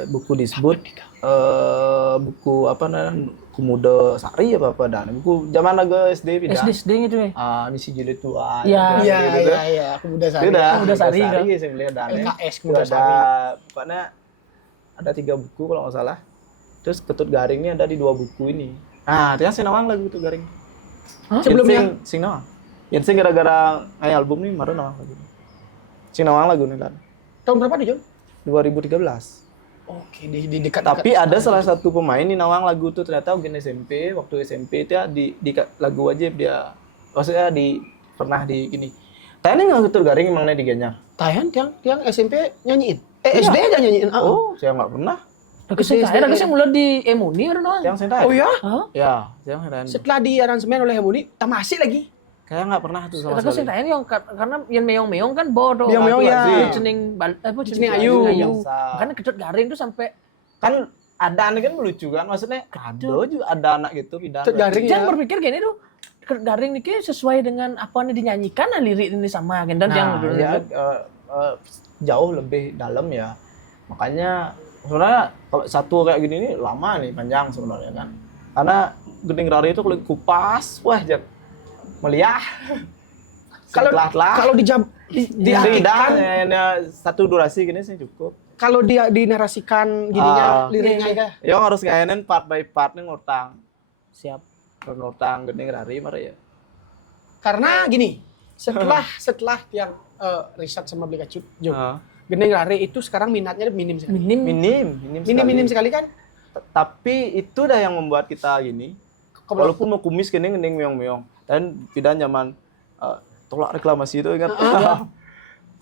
Buku disebut buku apa namanya Kumuda Sari apa dan buku zaman laga SD pindah. SD gitu ya. Misi jilid tua. Iya, Iya, aku muda Itu sari. udah Kemuda Sari, saya beli dan LKS itu Kemuda ada Sari. pokoknya ada 3 buku kalau nggak salah. Terus Ketut Garingnya ada di 2 buku ini. Nah, dia Sinawang lagu itu Garing. Sebelumnya Sing Nawang. Yang sing gara-gara album nih kemarin Nawang lagu. Sing Nawang lagu nih kan. tahun berapa nih Jung? 2013. Oke, di dekat. Tapi ada salah satu pemain di Nawang lagu tuh ternyata mungkin SMP, waktu SMP dia di lagu aja dia maksudnya pernah di gini. Tanya nggak Ketut Garing emangnya di Ganyar? Tayan tiang SMP nyanyiin. Iya. SD aja nyanyiin. Oh, saya nggak pernah. Aku sih kayak aku sih mulai di Emoni orang. Yang saya Oh ya? Hah? Ya, saya nggak Setelah di aransemen oleh Hemuni, masih lagi. Kayak nggak pernah tuh sama Aku sih sekali. yang karena yang meong-meong kan bodoh. Meong-meong, Aku ya. lagi Cening Cening Ayu. Biasa. Makanya Ketut Garing tuh sampai Kan ada anak kan lucu kan, maksudnya ada juga ada anak gitu pindah. Ketut Garing. jangan ya. berpikir gini tuh. Ketut Garing nih sesuai dengan apa yang dinyanyikan nah lirik ini sama kan dan yang Nah, ya, jauh lebih dalam ya. Makanya sebenarnya kalau satu kayak gini ini lama nih panjang sebenarnya kan. Karena Geneng Rari itu kalau kupas, wah meliah. Kalau diartikan, satu durasi gini sih cukup. kalau dia dinarasikan gininya liriknya ya. Ya harus ngainin part by part nih ngutang. siap. Ngutang Geneng Rari mari ya. Karena gini, setelah tiang riset sama beli kacut, Jung, Ah. Geneng Rari itu sekarang minatnya minim sekali. Minim. Minim sekali kan? Tapi itu dah yang membuat kita gini. Walaupun mau kumis gini ngening meong-meong. Dan tidak nyaman tolak reklamasi itu ingat.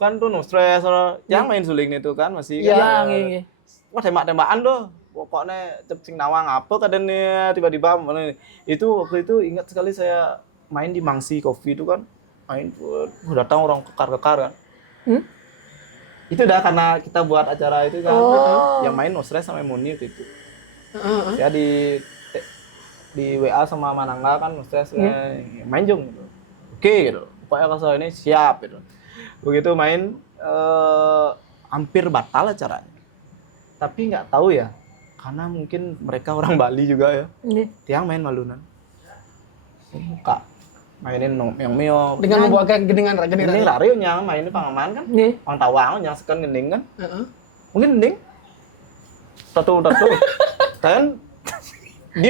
Kan tuh no stress yang main suling itu kan masih Iya, kan, iya. wah tembak-tembakan tuh. Pokoknya Sing Nawang apa kadangnya tiba-tiba itu waktu itu ingat sekali saya main di Mangsi Coffee itu kan main datang orang kekar-kekar kan. Itu udah karena kita buat acara itu kan yang main no stress sama Moni waktu itu. Saya di WA sama Manangga kan no stress main Jung gitu. Oke gitu. Pokoknya kalau ini siap gitu. Begitu main hampir batal acaranya. Tapi nggak tahu ya, karena mungkin mereka orang Bali juga ya. Tiang main malunan. Kak mainin meong-meong. Dengan membawakan Geneng Geneng Rari. Rari yang main di Pangaman kan. Nih. Orang Tawang yang sekan Geneng kan. Mungkin Geneng. Satu. Kan di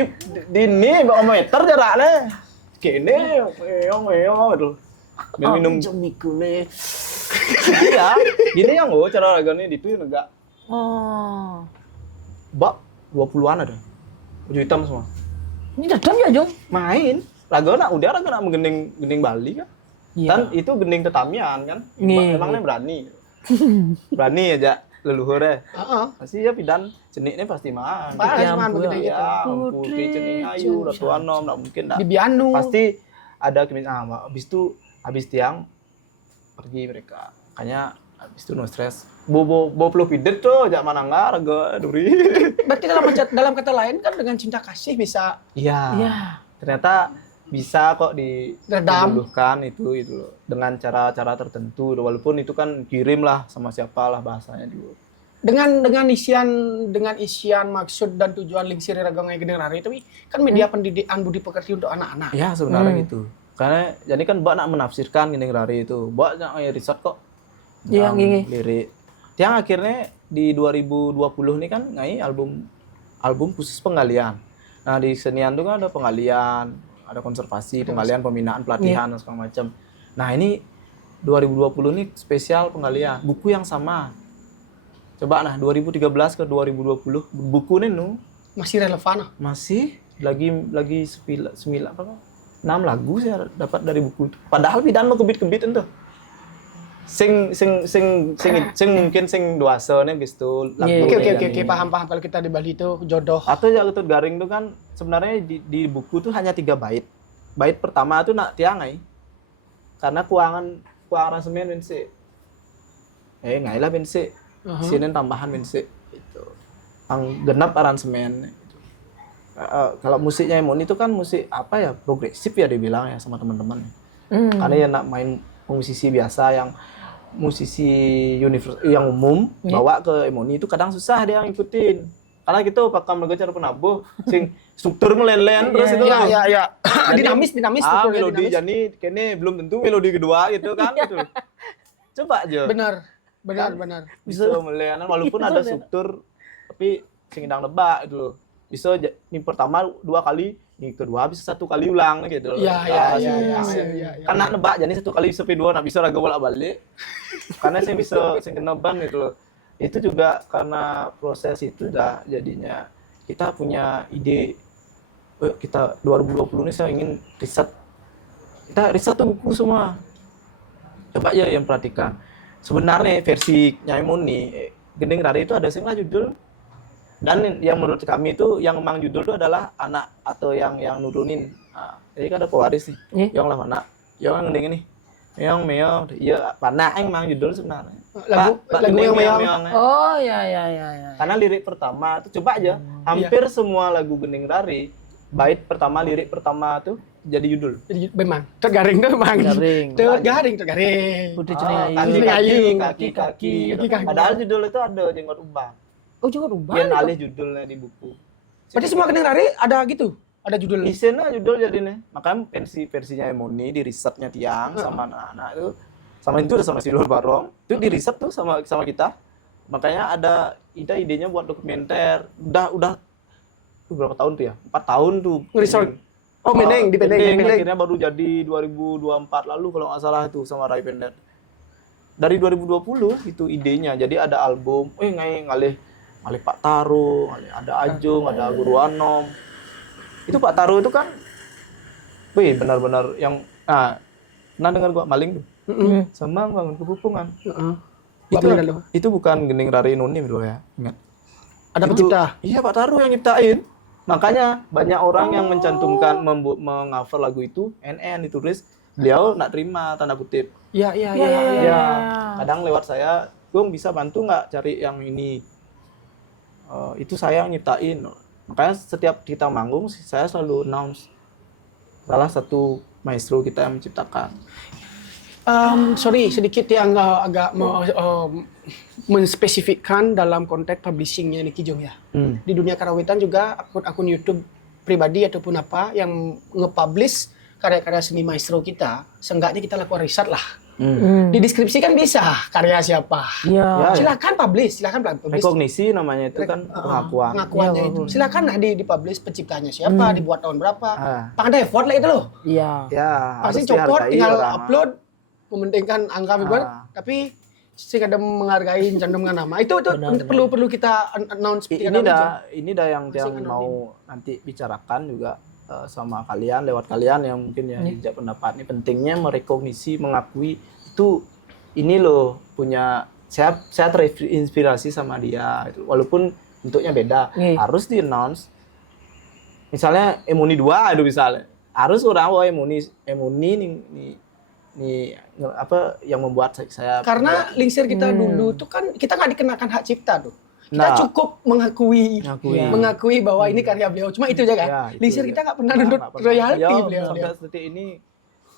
ini berapa meter jaraknya. kene meong gitu. Minum Mikule. iya. Gini yang cara laganya itu enggak Oh. bak 20-an ada. Baju hitam semua. Ini dadam ya, Jong? Main. Lagana udah lagana menggending Bali kan. Iya. Kan itu gending tetamian kan. Iya. Emangnya berani. Berani aja leluhurnya. Heeh. Pasti ya pidan ceniknya pasti man. Pasti Ya man ampun, begitu gitu. Ya, putri cenik ayu, ratu anom, enggak mungkin dah. Di Bianu. Pasti ada habis tiang pergi mereka. Makanya habis itu no stress. Bobo peluk pidet tuh, jak mana enggak raga duri. Berarti dalam kata lain kan dengan cinta kasih bisa Iya. Iya. Ternyata bisa kok Redam. diduluhkan itu loh. Dengan cara-cara tertentu walaupun itu kan kirim lah sama siapalah bahasanya dulu. dengan isian maksud dan tujuan Lingsir Ragangai Gendeng Rari itu kan media pendidikan budi pekerti untuk anak-anak. Ya sebenarnya gitu. Karena jadi kan Mbak nak menafsirkan Gendeng Rari itu. Mbak nak riset kok. Iya, tentang gini. lirik. Yang akhirnya di 2020 nih kan ngai album khusus penggalian. Nah, di senian tuh kan ada penggalian, ada konservasi, penggalian, pembinaan, pelatihan dan segala macam. Nah, ini 2020 nih spesial penggalian, buku yang sama. Coba nah 2013 ke 2020 buku nih Masih relevan. masih lagi 9 apa 6 lagu saya dapat dari buku itu. Padahal pidan lo kebit-kebit itu. Sing mungkin sing duasane gitu lagu. Oke, paham kalau kita di Bali itu jodoh. Atau ya Ketut Garing itu kan sebenarnya di buku tuh hanya 3 bait. Bait pertama itu nak tiangai. Karena kuangan aransemen bensi. Ngai lah bensi. Sini tambahan bensi itu. Yang genap aransemen itu. Kalau musiknya Emon itu kan musik apa ya? Progresif ya dibilang ya sama teman-teman. Karena ya nak main musisi biasa yang musisi yang umum bawa ke Emoni itu kadang susah dia ngikutin. Karena gitu pakam mereka cara penabuh sing struktur melelen terus itu. Iya. Dinamis. Melodi jadi kene belum tentu melodi kedua gitu kan gitu. Coba aja. Benar. Bisa melenan walaupun ada struktur tapi sing indang nebak itu. Bisa ini pertama 2 kali, ini kedua bisa 1 kali ulang gitu. Iya. Karena nebak jadi 1 kali sampai 2 nak bisa raga bolak-balik. Karena saya bisa kena ban gitu. Itu juga karena proses itu dah jadinya kita punya ide kita 2020 ini saya ingin riset. Kita riset tuh buku semua. Coba aja yang perhatikan. Sebenarnya versi Nyai Muni Gendeng Rari itu ada singlah judul. Dan yang menurut kami itu yang memang judul itu adalah anak atau yang nurunin. Nah, jadi kan ada pewaris nih. Yang lah anak. Yang ngending ini. Meong. Iya, panah yang memang judul sebenarnya. Lagu yang meong. Oh, ya. Karena lirik pertama itu coba aja. Hampir semua lagu Gendeng Rari bait pertama lirik pertama tuh jadi judul. Jadi memang tergaring tuh memang. Tergaring. Putri Cening Ayu. Kaki. Padahal judul itu ada jenggot ubah. Oh, jangan ubah. Yang alih judulnya di buku. Berarti semua Gendeng Rari ada gitu. Ada judul. Isinya judul jadinya. Makanya versinya Emoni di risetnya Tiang sama anak-anak itu. Sama si Lur Barong. Itu di riset tuh sama kita. Makanya ada idenya buat dokumenter. Udah berapa tahun tuh ya? 4 tahun tuh. Ngerisol. Oh, Meneng di Pendeng. Akhirnya baru jadi 2024 lalu kalau nggak salah itu sama Rai Pendek. Dari 2020 itu idenya. Jadi ada album. Ngalih Pak Taro, ada Ajung, ada Guru Anom. Itu Pak Taro itu kan, benar-benar yang, pernah dengar gua maling tuh, sama bangun kepupungan. Itu bukan Gendeng Rari Nuni dulu ya, ingat. Ada pencipta. Iya Pak Taro yang nyiptain. Makanya banyak orang yang mencantumkan meng-cover lagu itu, NN ditulis, beliau nggak terima tanda kutip. Iya. Ya, kadang lewat saya, Gung bisa bantu nggak cari yang ini? Itu saya yang nyiptain. Makanya setiap kita manggung, saya selalu announce salah satu maestro kita yang menciptakan. Sorry, sedikit yang agak menspesifikkan dalam konteks publishingnya Niki Jong ya. Di dunia karawitan juga akun YouTube pribadi ataupun apa yang nge-publish karya-karya seni maestro kita, seenggaknya kita lakukan riset lah. Di deskripsi kan bisa karya siapa. Iya. Ya. Silakan publish. Rekognisi namanya itu kan pengakuan. Pengakuannya itu. Silakan lah di publish penciptanya siapa, dibuat tahun berapa. Pakai effort lah itu loh. Iya. Ya, Pasti harus copot dihargai tinggal orang. upload, mementingkan angka viewer, tapi sih kadang menghargai cantumkan nama. Itu perlu kita announce. Ini dah yang mau nanti bicarakan juga sama kalian lewat kalian yang mungkin ya hijab pendapat ini pentingnya merekognisi, mengakui itu ini loh punya saya terinspirasi sama dia itu walaupun bentuknya beda harus di announce. Misalnya Emoni 2 itu misalnya harus orang Emoni nih apa yang membuat saya karena lingsir kita dulu tuh kan kita nggak dikenakan hak cipta tuh. Kita Nah. cukup mengakui bahwa ini karya beliau. Cuma itu aja kan. Ya, itu Lingsir aja. kita nggak pernah nuntut royalti Ya, beliau. sampai detik ini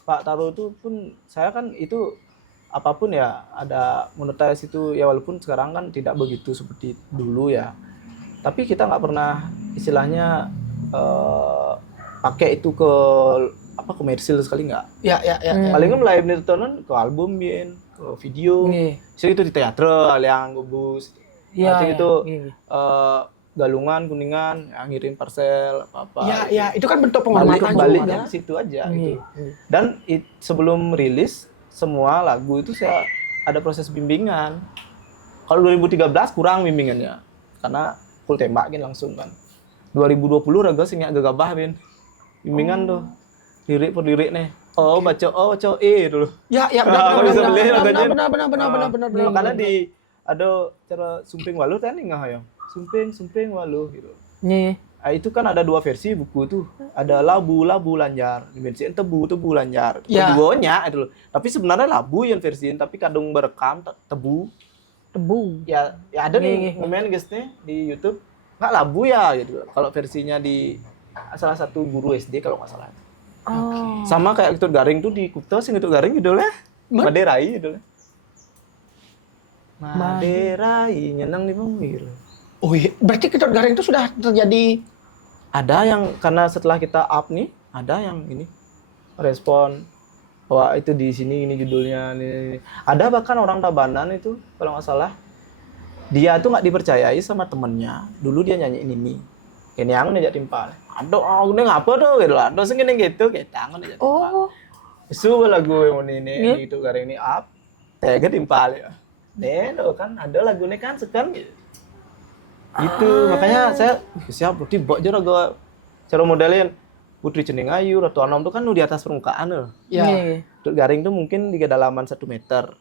Pak Taro itu pun saya kan itu apapun ya ada monetize itu ya walaupun sekarang kan tidak begitu seperti dulu ya. Tapi kita nggak pernah istilahnya pakai itu ke apa komersil sekali nggak. Ya. Paling live nonton ke album bien, ke video. Jadi itu di teater yang ngebus. Iya. Itu Galungan, Kuningan, yang ngirim parcel apa-apa. Ya, itu kan bentuk penghormatan Baliknya juga. ke situ aja gitu. Dan sebelum rilis semua lagu itu saya ada proses bimbingan. Kalau 2013 kurang bimbingannya. Karena full tembakin langsung kan. 2020 raga sing gegabah bin. Bimbingan tuh. Lirik per lirik nih. Baca dulu. Ya, benar. Makanya ada cara sumping waluh tadi nggak hayang sumping waluh gitu. Itu kan ada dua versi buku tuh, ada labu lanjar, dimensiin tebu lanjar. Keduanya itu loh. Tapi sebenarnya labu yang versiin tapi kadung berekam tebu. Ya ada nih komen guysnya di YouTube nggak labu ya gitu. Kalau versinya di salah satu guru SD kalau nggak salah. Sama kayak Getut Garing tuh di Kuto sing Getut Garing judulnya Maderai judulnya. Maderai nyenang di bawir. Oh iya, berarti Getut Garing itu sudah terjadi. Ada yang karena setelah kita up nih, ada yang ini respon wah itu di sini ini judulnya nih. Ada bahkan orang Tabanan itu kalau nggak salah dia tuh nggak dipercayai sama temennya. Dulu dia nyanyiin ini. Ini yang ngejak timpal. Aduh, ini ngapa tuh gitu lah. Aduh, segini gitu, kita ngejak timpal. Isu lagu yang ini gitu Garing ini up, tega timpal ya. Kan ada lagu ini kan sekarang gitu. Itu makanya saya siap berarti bok aja raga cara modelin Putri Cening Ayu, Ratu Anom tuh kan di atas permukaan loh. Ya. Getut Garing tuh mungkin di kedalaman 1 meter.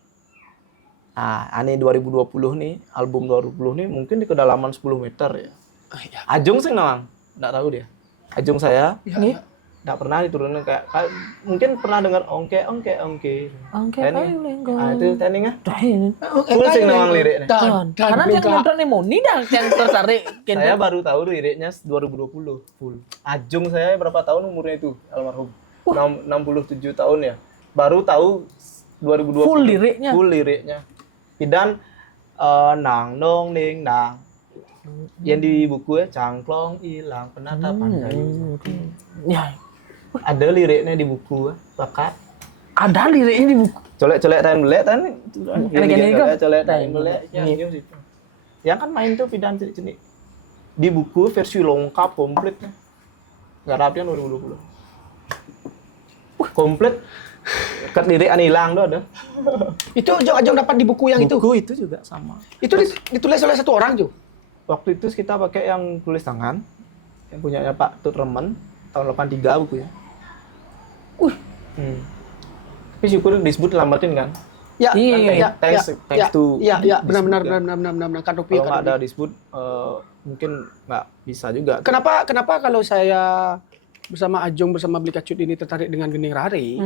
Nah, ini 2020 nih, album 2020 nih mungkin di kedalaman 10 meter ya. Ajung sih memang, enggak tahu dia. Ajung saya, enggak pernah diturunin kayak mungkin pernah dengar ongke. Itu tandingnya. Full sing memang liriknya. Karena dia nonton Emoni dah yang tertarik. Saya baru tahu liriknya 2020 full. Ajung saya berapa tahun umurnya itu almarhum? 67 tahun ya. Baru tahu 2020. Full liriknya. Dan nang nong ning nang. Yang di buku ya cangklong hilang penatapan kayu. Ya. Ada liriknya di buku bakat. Ada liriknya di buku. Colek-colek tan belek tan. Colek tan belek Iya. yang situ. Yang kan main tuh pidan cilik-cilik. Di buku versi lengkap komplit. Garapnya 2020. Komplit. Kat lirik hilang tuh ada. Itu Ajong dapat di buku yang itu. Buku itu juga sama. Itu ditulis oleh satu orang, Jo. Waktu itu kita pakai yang tulis tangan. Yang punyanya Pak Tut Remen tahun 83 bukunya. Tapi syukur disebut lambatin kan. Ya, Thanks to. benar. Kadopi. Kalau nggak ada disebut mungkin nggak bisa juga. Kenapa kalau saya bersama Ajong bersama Blikacut ini tertarik dengan Gening Rari?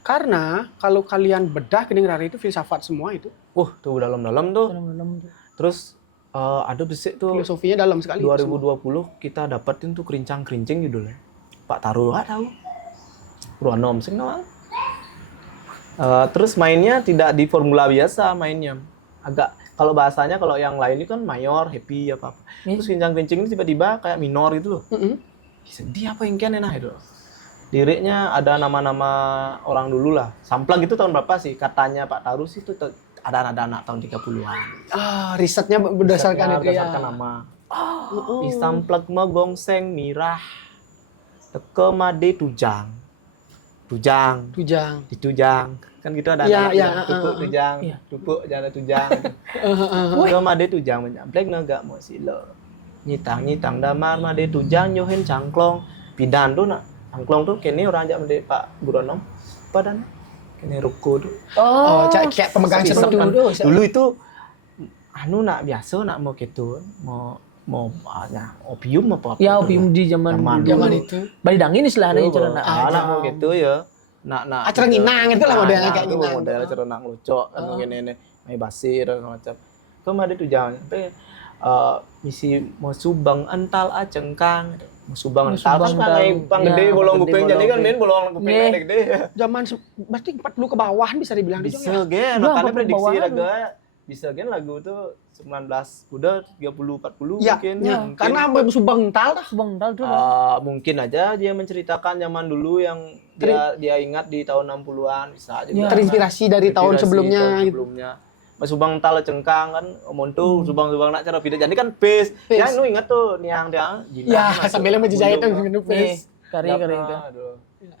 Karena kalau kalian bedah Gening Rari itu filsafat semua itu. Tuh dalam-dalam tuh. Terus ada besik tuh Filosofinya dalam sekali. 2020 kita dapetin tuh kerincang-kerincing judulnya. Pak Taro nggak tahu. Ruanom sing doang. Terus mainnya tidak di formula biasa mainnya. Agak kalau bahasanya kalau yang lain itu kan mayor, happy apa. Terus kerincang-kerincing ini tiba-tiba kayak minor gitu loh. Sedih apa yang kian enak itu. liriknya ada nama-nama orang dulu lah. Samplang itu tahun berapa sih? Katanya Pak Tarus itu ada anak-anak tahun 30-an. Risetnya berdasarkan itu ya. Berdasarkan nama. Di Samplang mah gongseng mirah. Teke made tujang. Tujang. Di tujang. Kan gitu ada Iya, anak iya, tupuk tujang. Iya. Tupuk jangan tujang. Teke made tujang menyamplek nggak mau silo. Nyitang damar made tujang nyohin cangklong. Pidan tuh nak. Cangklong tuh kini orang aja mende Pak Guronom. Padan. Kini ruko tuh. Oh, kayak pemegang Isep cerutu kan. dulu. Dulu itu nak biasa nak mau gitu, mau opium apa? Ya opium di zaman itu. Balidangin istilahnya Itu, celana. anak mau gitu ya. Nak Acara nginang itu lah modelnya kayak nginang. Model acara nak ngelucok anu ngene mai basir macam. Kemade tuh jangan sampai misi mau subang ental acengkang. Mau subang ental kan pang gede bolong kuping jadi kan main bolong kuping gede. Zaman berarti 40 ke bawah bisa dibilang di Bisa Jong ya. gen, makanya prediksi raga bisa gen lagu tuh 19 udah 30 40 Ya, mungkin. ya. Mungkin. Karena subang ental dah. Bang Dal tuh. Mungkin aja dia menceritakan zaman dulu yang dia ingat di tahun 60-an bisa aja. Terinspirasi dari tahun sebelumnya gitu. Mas subang tala cengkang kan omong tuh subang nak cara beda jadi kan base. Ya nu ingat tuh niang dia. Ya, sambil menjejait tuh minum Nih, kari.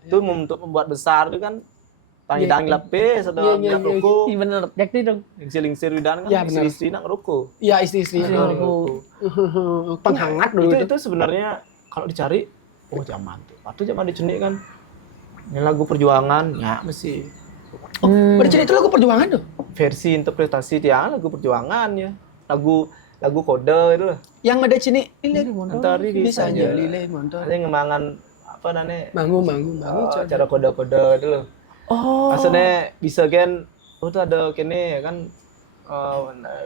Itu untuk membuat besar itu kan tangi lapis atau nak rokok. Iya bener, jakti dong. Lingsir-lingsir di dalam Ya, kan benar. istri nak rokok. Iya, istri-istri. Penghangat dulu Itu sebenarnya kalau dicari zaman tuh. Waktu zaman dicenik kan. Ini lagu perjuangan ya mesti Bercerita itu lagu perjuangan tuh. versi interpretasi dia lagu perjuangan ya. Lagu kode itu lah. Yang ada sini Antari bisa aja. aja lile motor. Ada ngemangan apa namanya? Bangun. Cara kode-kode itu loh. Oh. Maksudnya bisa kan tuh ada kene kan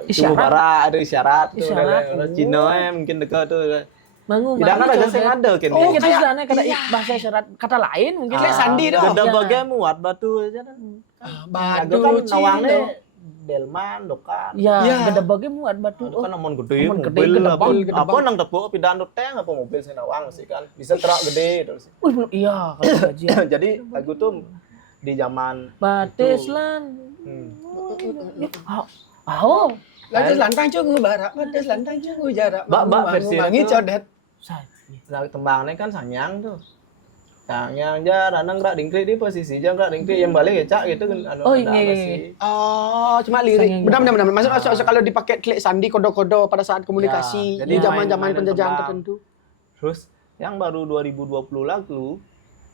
Isyarat. bara ada isyarat tuh Isyarat. ada Cina mungkin dekat tuh. Bangun. Tidak kan ada saya ada kene. Oh, gitu kayak- istilahnya kata iya. bahasa isyarat kata lain mungkin. Kayak sandi dong. Ada Iya. bagian muat batu aja kan. Badu kan Cino. nawangnya delman dokan. Ya, Ya. gede bagi muat batu. Itu kan namun gede, namun gede, mobil gede apa, banget, gede apa banget. nang tepuk pindahan teng apa mobil sih nawang sih kan bisa terak gede terus. Wih, belum iya kalau kajian. Jadi lagu tuh di zaman Batis lan. Oh. Lantas lantang cungu barak, lantas lantang cungu jarak. Mbak versi Bangi itu. codet. lagu tembangnya kan sanyang tuh. Sanyang jar anang gerak dingkrik di posisi jar gerak dingkrik yang balik ya cak gitu kan anu, Oh, ada iya. masih. Oh, cuma lirik. Sayang. Benar. Maksud kalau dipakai klik sandi kodo-kodo pada saat komunikasi Ya, di jadi zaman-zaman main-main penjajahan tembang. tertentu. Terus yang baru 2020 lagu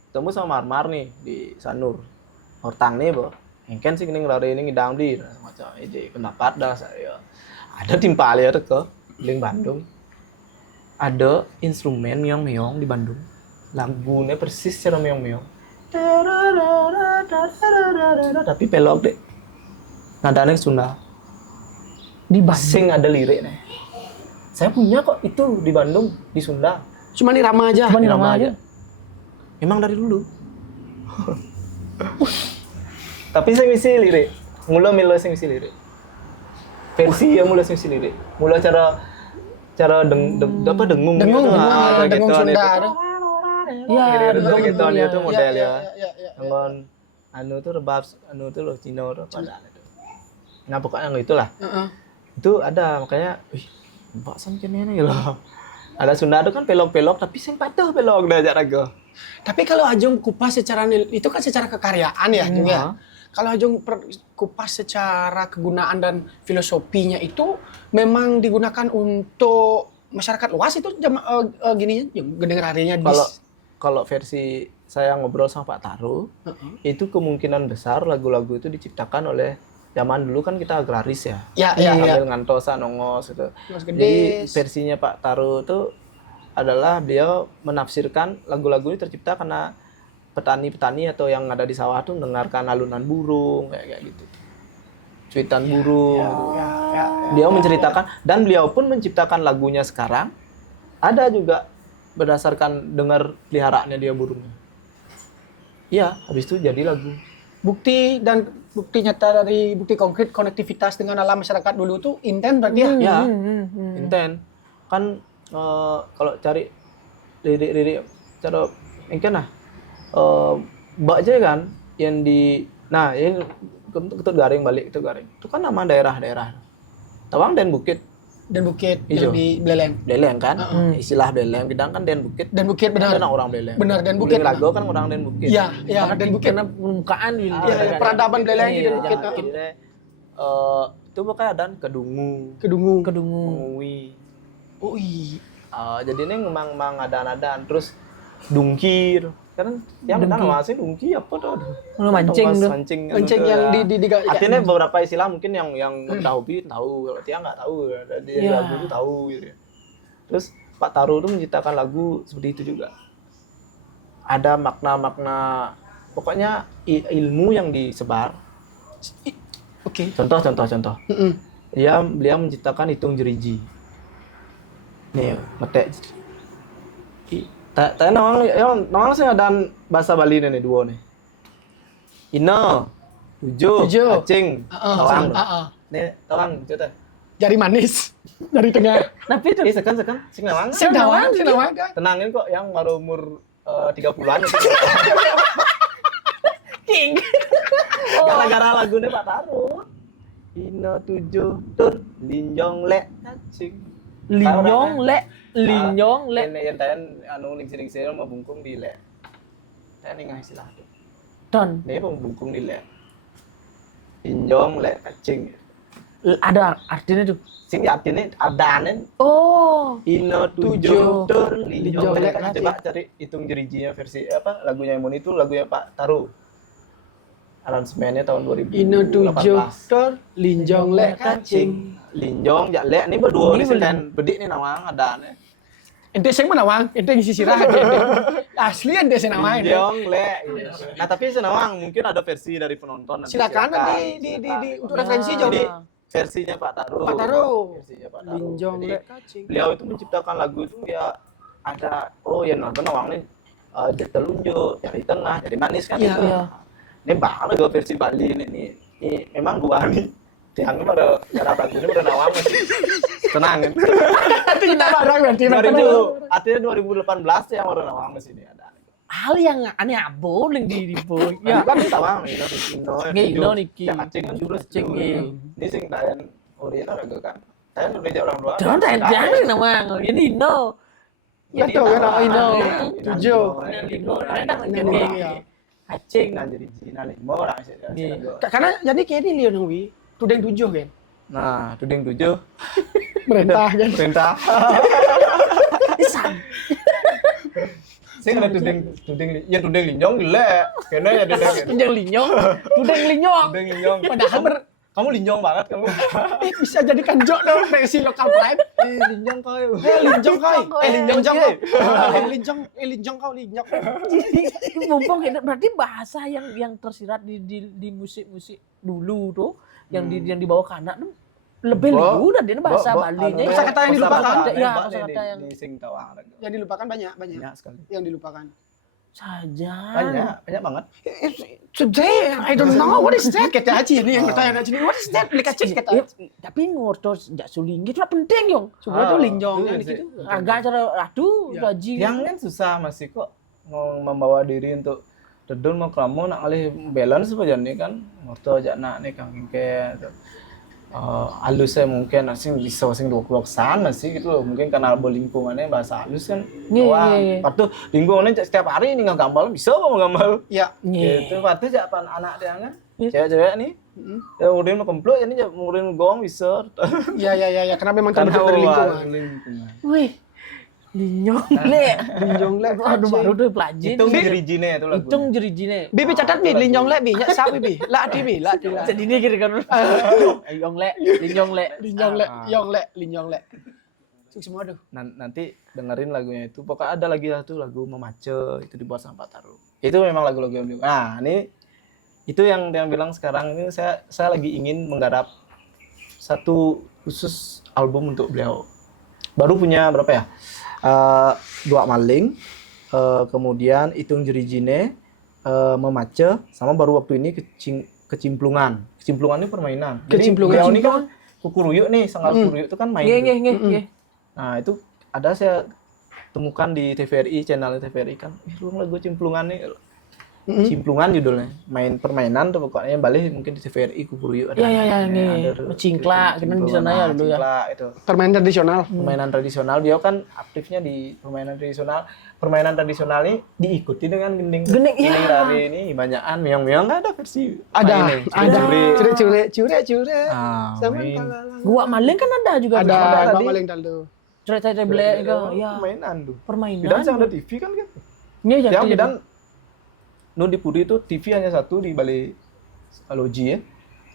ketemu sama Marmar nih di Sanur. Hortang nih, Bo. Engken sih kening lari ini ngidang di macam ide pendapat dah saya. Ada timpal ya ke Ling Bandung. Ada instrumen meong-meong di Bandung. Lagunya persis cara meong-meong. Tapi pelok deh. Nadanya Sunda. Di Sing ada liriknya. Saya punya kok itu di Bandung, di Sunda. Cuma irama aja. Cuma Ini nama aja. Emang dari dulu. Tapi saya ngisi lirik. Mula sing ngisi lirik. Versi yang mula sing ngisi lirik. Mula cara dengung Dengung, gitu. Ada dengung gituan Sunda. itu. Iya, Ada gituan iya. itu model ya. Ya. Dengan anu tuh rebab anu tuh loh Cina tuh pada itu. Nah, pokoknya itulah. Heeh. Itu ada makanya Mbak San kene nih loh. Ada Sunda itu kan pelok-pelok tapi sing patuh pelok dah ajak raga. Tapi kalau Ajung kupas secara itu kan secara kekaryaan ya, Jung ya. Kalau Ajung kupas secara kegunaan dan filosofinya itu memang digunakan untuk masyarakat luas itu gini ya, generasinya Kalau versi saya ngobrol sama Pak Taru, itu kemungkinan besar lagu-lagu itu diciptakan oleh zaman dulu kan kita agraris ya. Ya. Sambil ngantosa nongos gitu. Mas Jadi Gedes. versinya Pak Taru itu adalah beliau menafsirkan lagu-lagu ini tercipta karena petani-petani atau yang ada di sawah tuh mendengarkan alunan burung kayak gitu. Cuitan burung. Ya. Beliau menceritakan dan beliau pun menciptakan lagunya sekarang ada juga berdasarkan dengar peliharaannya dia burungnya. Iya, habis itu jadi lagu. Bukti nyata dari bukti konkret konektivitas dengan alam masyarakat dulu tuh intent berarti ya. Ya, inten. Kan kalau cari lirik-lirik cara mungkin lah Mbak aja kan yang di nah ini Ketut Garing balik Ketut Garing itu kan nama daerah-daerah Tawang dan Bukit Dan Bukit Hijau. yang di Beleleng. Beleng kan istilah Beleng bidang kan Den Bukit Dan Bukit benar. kan orang Beleng Benar, Dan Bukit. Lago kan orang Den Bukit Iya, iya, Dan Bukit. Karena permukaan gitu. Iya, peradaban Beleleng di Den Bukit. Akhirnya, itu pokoknya ada Kedungu Kedungu. Menguwi Oh iya. jadi ini memang ada terus Dungkir kan yang benar masih Dungki apa tuh Mancing tuh. Mancing yang di artinya beberapa istilah mungkin yang tahu tahu dia nggak tahu dia Iya. lagu itu tahu gitu. Terus Pak Taro tuh menciptakan lagu seperti itu juga ada makna pokoknya ilmu yang disebar. Oke. Contoh beliau menciptakan hitung jeriji nih metek tak nawang sih ada bahasa Bali nih dua nih ino tujuh acing tawang nih tawang cerita Jari manis dari tengah. Tapi itu sekan sing nawang Sing nawang. tenangin kok yang baru umur 30-an king. gara-gara lagunya Pak Taro ino tujuh tur linjong lek acing Linyong le. Yang tayan anu ningsi-ningsi mau bungkung di le. Tayan ning istilah itu. Don. Dia mau bungkung di le. Linjong le kacing. Ada artinya tuh. Sing artinya adanen. Oh. Ino tujuh tur linjong linjong le. le kacing. Coba cari hitung jerijinya versi apa lagunya Mun itu lagunya Pak Taro. Aransemennya tahun 2018. Ino tujuh tor linjong lek kacing. Linjong jak le ini berdua ini senten bedik nih nawang adane. Ente sing menawang, ente ngisi sirah aja. Asli ente sing nawang. Linjong le. Nah tapi senawang mungkin ada versi dari penonton nanti. Silakan di untuk referensi jauh. Jadi versinya Pak Taro. Pak Taro. Versinya Pak Taro. Linjong Jadi, lek kacing. beliau itu menciptakan lagu itu ya ada ya nonton nawang nih jadi telunjuk, jadi tengah, jadi manis kan Iya, itu. iya. Ini banget dua versi Bali ini memang gua nih. Yang ada cara lagunya udah nawang masih tenang kan. Nanti kita bareng nanti. 2000 artinya 2018 yang udah nawang masih ini ada. Hal yang aneh abo yang di boy. Ya Ya. kan tawang nih itu Indo. Indo niki. Ya kacing kan jurus Kacing, iya. Ini sing tayan original agak kan. Tayan udah jauh orang luar. Jangan jangan nama ini no. Betul kan Ino. Tujuh. Acing. Nah jadi Cina nih mau orang sih. Karena jadi kayak ini Leon Wi. Tudeng tujuh kan. Nah, tuding 7 Merintah kan. perintah. Isan. Sing ada tuding linjong gila. Kena ya Tudeng linyong. Tudeng linyong. tuding linjong. Padahal Kamu linjong banget kamu. bisa jadikan jok dong versi lokal pride. Linjong kau. Linjong kau. Linjong kau. Linjong. Linjong kau linjong. Mumpung ini berarti bahasa yang tersirat di musik-musik dulu tuh yang dibawa ke anak tuh lebih lugu dan ini bahasa Balinya. Kosakata yang dilupakan. Ya, kosakata yang di sing tawang. Yang dilupakan banyak. Banyak sekali. Yang dilupakan. Saja. Banyak banget. Today I don't know what is that kata Aci ini yang bertanya Aci what is that beli kacang kata. Tapi ngurus jak suling gitu lah penting yong. Sebenarnya tuh linjong itu yang sih. gitu. Agak cara aduh Ya. gaji. Yang kan susah masih kok mau membawa diri untuk dedun mau kamu nak alih balance apa nih kan moto aja nak nih kang kayak halusnya mungkin asing bisa sing 20 sana sih gitu loh mungkin karena lingkungannya bahasa halus kan Iya. waktu lingkungannya setiap hari ini nggak gambar bisa kok gambar Ya. gitu waktu siapa anak dia kan Iya. cewek-cewek nih ya kemudian mau kempluk ini kemudian gong bisa Ya karena memang karena terbentuk dari lingkungan. lingkungan Wih. Linyong le. Linjong lek. Aduh baru tuh pelajin. hitung jerijine itu lagu Hitung jerijine. Bibi catat bi linjong lek bi nya sapi bi. Lah di bi, lah di lah. Jadi ini kira kan. Linyong le, linyong le. Linjong lek, yong lek, linjong lek. Itu semua tuh. nanti dengerin lagunya itu pokoknya ada lagi satu lagu Memace itu dibuat sama Pak Taro itu memang lagu-lagu yang nah ini itu yang dia bilang sekarang ini saya lagi ingin menggarap satu khusus album untuk beliau baru punya berapa ya Dua Maling kemudian Hitung Jerijine Memace sama baru waktu ini Kecimplungan ini permainan jadi Kecimplungan. beliau ini kan kukuruyuk nih sangat kukuruyuk itu kan main tuh. Nggih. Nah itu ada saya temukan di TVRI channel TVRI kan, ruang lagu Cimplungan nih Cimplungan judulnya, main permainan tuh pokoknya balik mungkin di TVRI Kuburuyuk ada. Iya, nih. ada Cingklak, kan di sana ya dulu ya. Cingklak itu. Permainan tradisional. Permainan tradisional dia kan aktifnya di permainan tradisional. Permainan tradisional ini diikuti dengan gending. Gending, iya. Gending tari ini banyakan meong-meong nggak ada versi. Ada, main ini. ada. Cure-cure. Cure. Ah, Sama main. Gua maling kan ada juga. Ada, tadi. Mbak Maling Taldo. Cerita tablet itu, ya. Permainan tuh. Permainan. Bidan yang ada TV kan gitu. Iya, jadi. Yang bidan nu di Puri itu TV hanya satu di Bali Loji ya.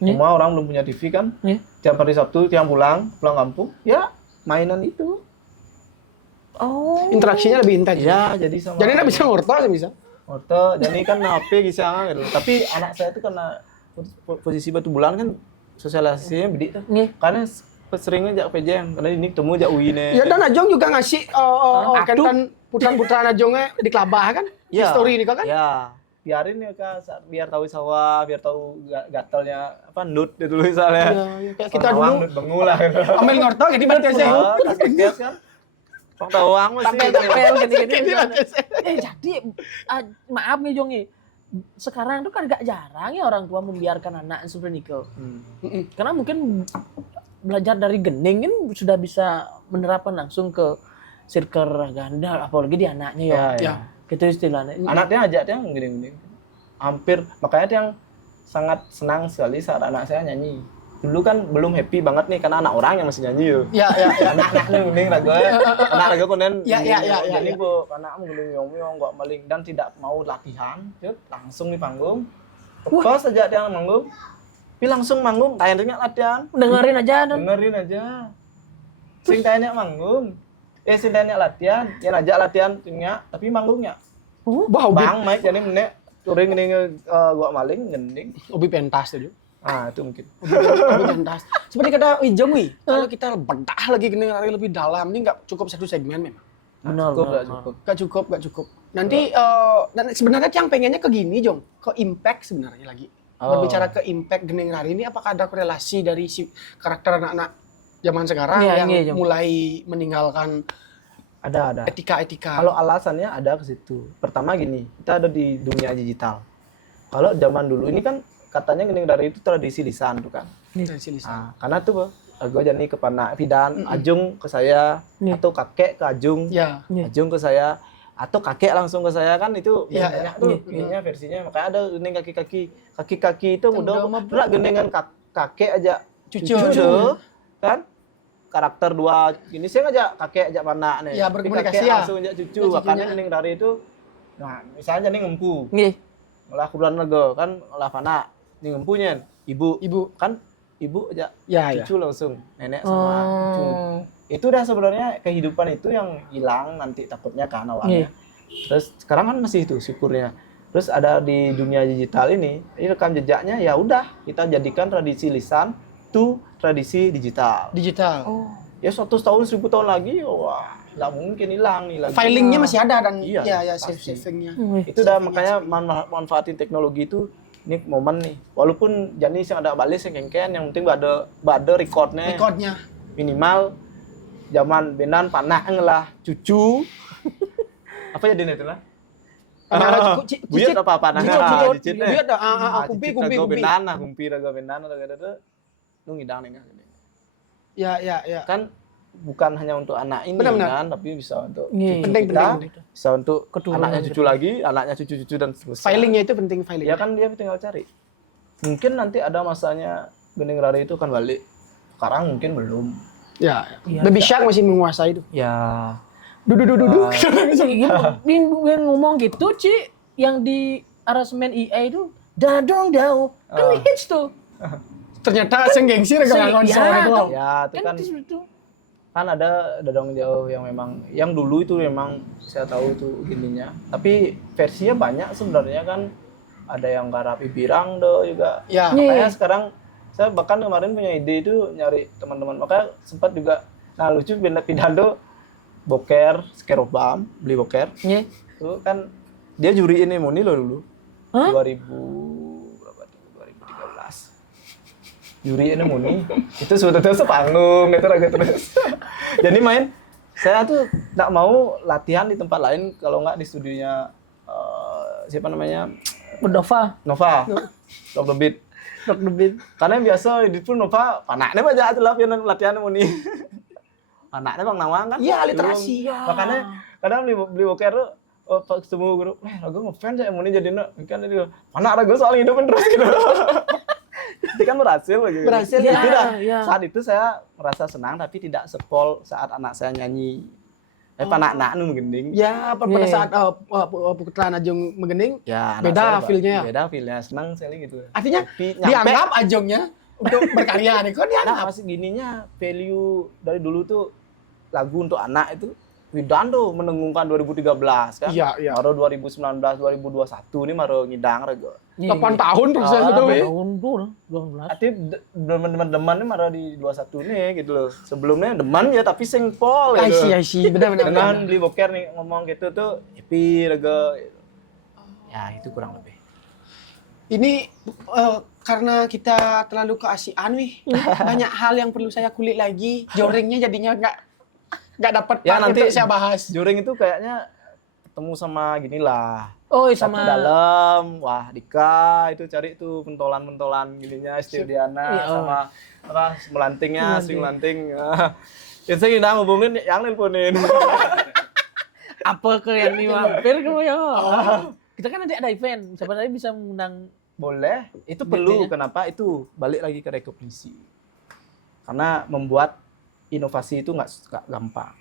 Semua orang belum punya TV kan. Iya. Tiap hari Sabtu, tiap pulang kampung, ya mainan itu. Oh. Interaksinya lebih intens. Ya, jadi sama. Jadi nggak bisa ngorto sih bisa. Orto, jadi kan HP gitu. Tapi anak saya itu karena posisi batu bulan kan sosialisasinya bedi tuh. Nih. Karena seringnya jak pejeng, karena ini ketemu jak uine. Ya dan Ajong juga ngasih kan putra-putra Ajongnya di Kelabah kan? Ya. Story ini kan? Ya, biarin ya Kak, biar tahu sawah, biar tahu gatalnya apa nut itu misalnya. Ya, kayak kita dulu nut bengu lah. ambil ngorto jadi baca sih. Kasih kan. Pang tawang masih. Tapel gini-gini. Jadi maaf nih Jongi. Sekarang tuh kan gak jarang ya orang tua membiarkan anak seperti itu. Karena mungkin belajar dari gening kan sudah bisa menerapkan langsung ke circle ganda, apalagi di anaknya ya. Ya. Gitu istilahnya. Anaknya ajak dia gini-gini. Hampir makanya dia yang sangat senang sekali saat anak saya nyanyi. Dulu kan belum happy banget nih karena anak orang yang masih nyanyi yo. Ya. Anak-anaknya mending raga. Anak konen. Ya. Jadi bu, anak mending nyong nggak maling dan tidak mau latihan, langsung di panggung. Pas aja dia manggung, langsung manggung, kayaknya latihan. Dengerin aja dan Dengerin aja. Sing kayaknya manggung. Sing kayaknya latihan, ya aja latihan timnya, tapi manggungnya. Wah, Bang Mike jadi menek touring ini gua maling gending. Obi pentas tuh. Ah, itu mungkin. Obi pentas. Seperti kata Wijong wi, kalau kita bedah lagi gening lari lebih dalam ini nggak cukup satu segmen memang. benar. Gak cukup. Gak cukup. Nanti dan sebenarnya yang pengennya ke gini Jong, ke impact sebenarnya lagi. Berbicara ke impact gening lari ini apakah ada korelasi dari si karakter anak-anak zaman sekarang yang Jong. mulai meninggalkan Ada. etika-etika. Kalau alasannya ada ke situ. Pertama gini, kita ada di dunia digital. Kalau zaman dulu ini kan katanya gending dari itu tradisi lisan tuh kan. Karena tuh gue jadi ke Pana Pidan, Ajung ke saya, atau kakek ke Ajung, Ya. Ajung ke saya, atau kakek langsung ke saya kan itu Iya, banyak tuh ininya versinya. Makanya ada gending kaki-kaki itu udah gendingan kakek aja cucu kan. Karakter dua gini sih aja kakek aja mana nih. Ya, berkomunikasi kakek ya. langsung aja cucu. Makanya gending dari itu. Nah, misalnya nih ngempu. Nggih. Lah kuburan nego kan lah pana nih ngempunya ibu kan ibu aja cucu langsung nenek sama cucu itu udah sebenarnya kehidupan itu yang hilang nanti takutnya kan awalnya. Terus sekarang kan masih itu syukurnya. Terus ada di dunia digital ini rekam jejaknya ya udah kita jadikan tradisi lisan tuh tradisi digital. Ya 100 tahun 1000 tahun lagi wah nggak mungkin hilang nih lagi. Filingnya masih ada dan Iya, savingnya. Itu udah makanya manfaatin teknologi itu ini momen nih. Walaupun jenis yang ada balis yang kengken, yang penting ada recordnya minimal zaman benan panah lah cucu. Apa jadi itu lah? Buyut apa panah? Cicit. Buyut kumpi. Benan lah, kumpi raga benan raga lu ngidang nih kan. Ya. Kan bukan hanya untuk anak ini kan, tapi bisa untuk penting. bisa untuk anaknya cucu lagi, anaknya cucu-cucu dan seterusnya. Filingnya itu penting filingnya. Ya kan dia tinggal cari. Mungkin nanti ada masanya gending rari itu kan balik. Sekarang mungkin belum. Ya. Baby Shark masih menguasai itu. Ya. Dudu. Dia ngomong gitu, Ci, yang di aransemen EA itu dadong dau. Kan hits tuh. Ternyata senggengsi rega konsol itu. Ya, itu kan ada dadong jauh yang memang yang dulu itu memang saya tahu itu gininya. Tapi versinya banyak sebenarnya kan. Ada yang garap ibirang juga. Ya. Makanya sekarang saya bahkan kemarin punya ide itu nyari teman-teman. Makanya sempat juga lucu Pidando boker skerobam, beli boker. Itu kan dia juri ini Muni loh dulu. 2013. Juri ini Muni. Itu sebetulnya sepanggung gitu raga terus. Jadi main saya tuh nggak mau latihan di tempat lain kalau nggak di studionya siapa namanya? Berdova. Nova. Rock the Beat. Rock the Beat. Karena biasa di pun Nova panaknya banyak tuh latihan mau nih. Panaknya Bang Nawang kan. Iya, literasi. Belum. Makanya kadang beli boker tuh pas ketemu grup, Rago ngefans ya mau nih jadinya kan dia panak Rago soal hidupin terus gitu. Tapi kan berhasil gitu. Berhasil, Itu ya, dah. ya. Saat itu saya merasa senang tapi tidak sepol saat anak saya nyanyi. Panak-nak nu menggending. Ya, pada Iya. saat putra Ajong menggening, Ya, anak beda saya, feel-nya ya? Beda feel-nya, senang sekali gitu. artinya Tapi nyampe- dianggap Ajongnya untuk berkarya nih. Kok Nah, dianggap? masih gininya value dari dulu tuh lagu untuk anak itu Widan tuh menengungkan 2013 kan. Iya, iya. Baru 2019, 2021 ini baru ngidang Rago. 8 tahun proses Ah, itu. be. Tahun tuh 12. Arti demen-demen ini malah di 21 nih gitu loh. Sebelumnya demen ya tapi sing pol I gitu. see. Benar. Dengan beli boker nih ngomong gitu tuh happy Rago. Ya, itu kurang lebih. Ini karena kita terlalu keasian nih, banyak hal yang perlu saya kulik lagi. Joringnya jadinya nggak dapat Ya, part nanti untuk saya bahas. Juring itu kayaknya ketemu sama ginilah. Oh, Satu sama dalam, wah Dika itu cari tuh pentolan-pentolan gininya Estidiana Iya, oh. sama apa melantingnya, Melanting. swing lanting. Itu saya udah hubungin yang nelponin. apa ke yang ini mampir ke ya. Kita kan nanti ada event, siapa tahu bisa mengundang. Boleh, itu Gitu perlu. ya. Kenapa? Itu balik lagi ke rekognisi. Karena membuat inovasi itu nggak gampang.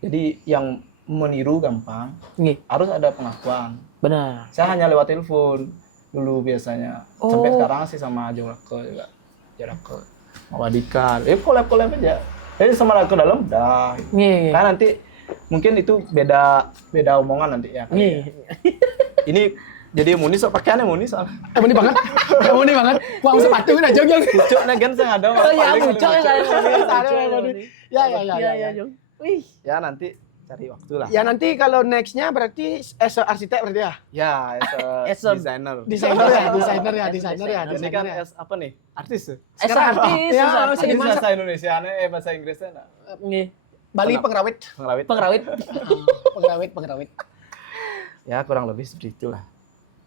Jadi yang meniru gampang, Nih, harus ada pengakuan. benar. Saya hanya lewat telepon dulu biasanya. Sampai sekarang sih sama Jorake juga. Jorake, Mawadika. Collab aja. Jadi sama Rake dalam udah. Nih. Karena nanti mungkin itu beda omongan nanti ya. Nih. Ini jadi Muni sok pakaiannya Muni soalnya. Muni banget. Wah, sepatu kan Ajong yang. Pucuk nih kan saya ada. Oh ya, paling muncul ada ya pucuk. saya. Ya. Jong. Wih. Ya nanti cari waktu lah. Ya nanti kalau next-nya berarti arsitek berarti ya? Ya, as As a a designer. Desainer ya. Ini kan as apa nih? Artis ya? As artis, Ya, as saya artis. Artis gimana? bahasa Indonesia bahasa Inggrisnya nah. Nih. Bali pengrawit. Pengrawit. Pengrawit. Ya kurang lebih seperti itulah.